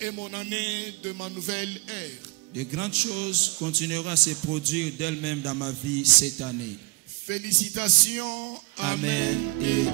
est mon année de ma nouvelle ère. De grandes choses continueront à se produire d'elles-mêmes dans ma vie cette année. Félicitations. Amen et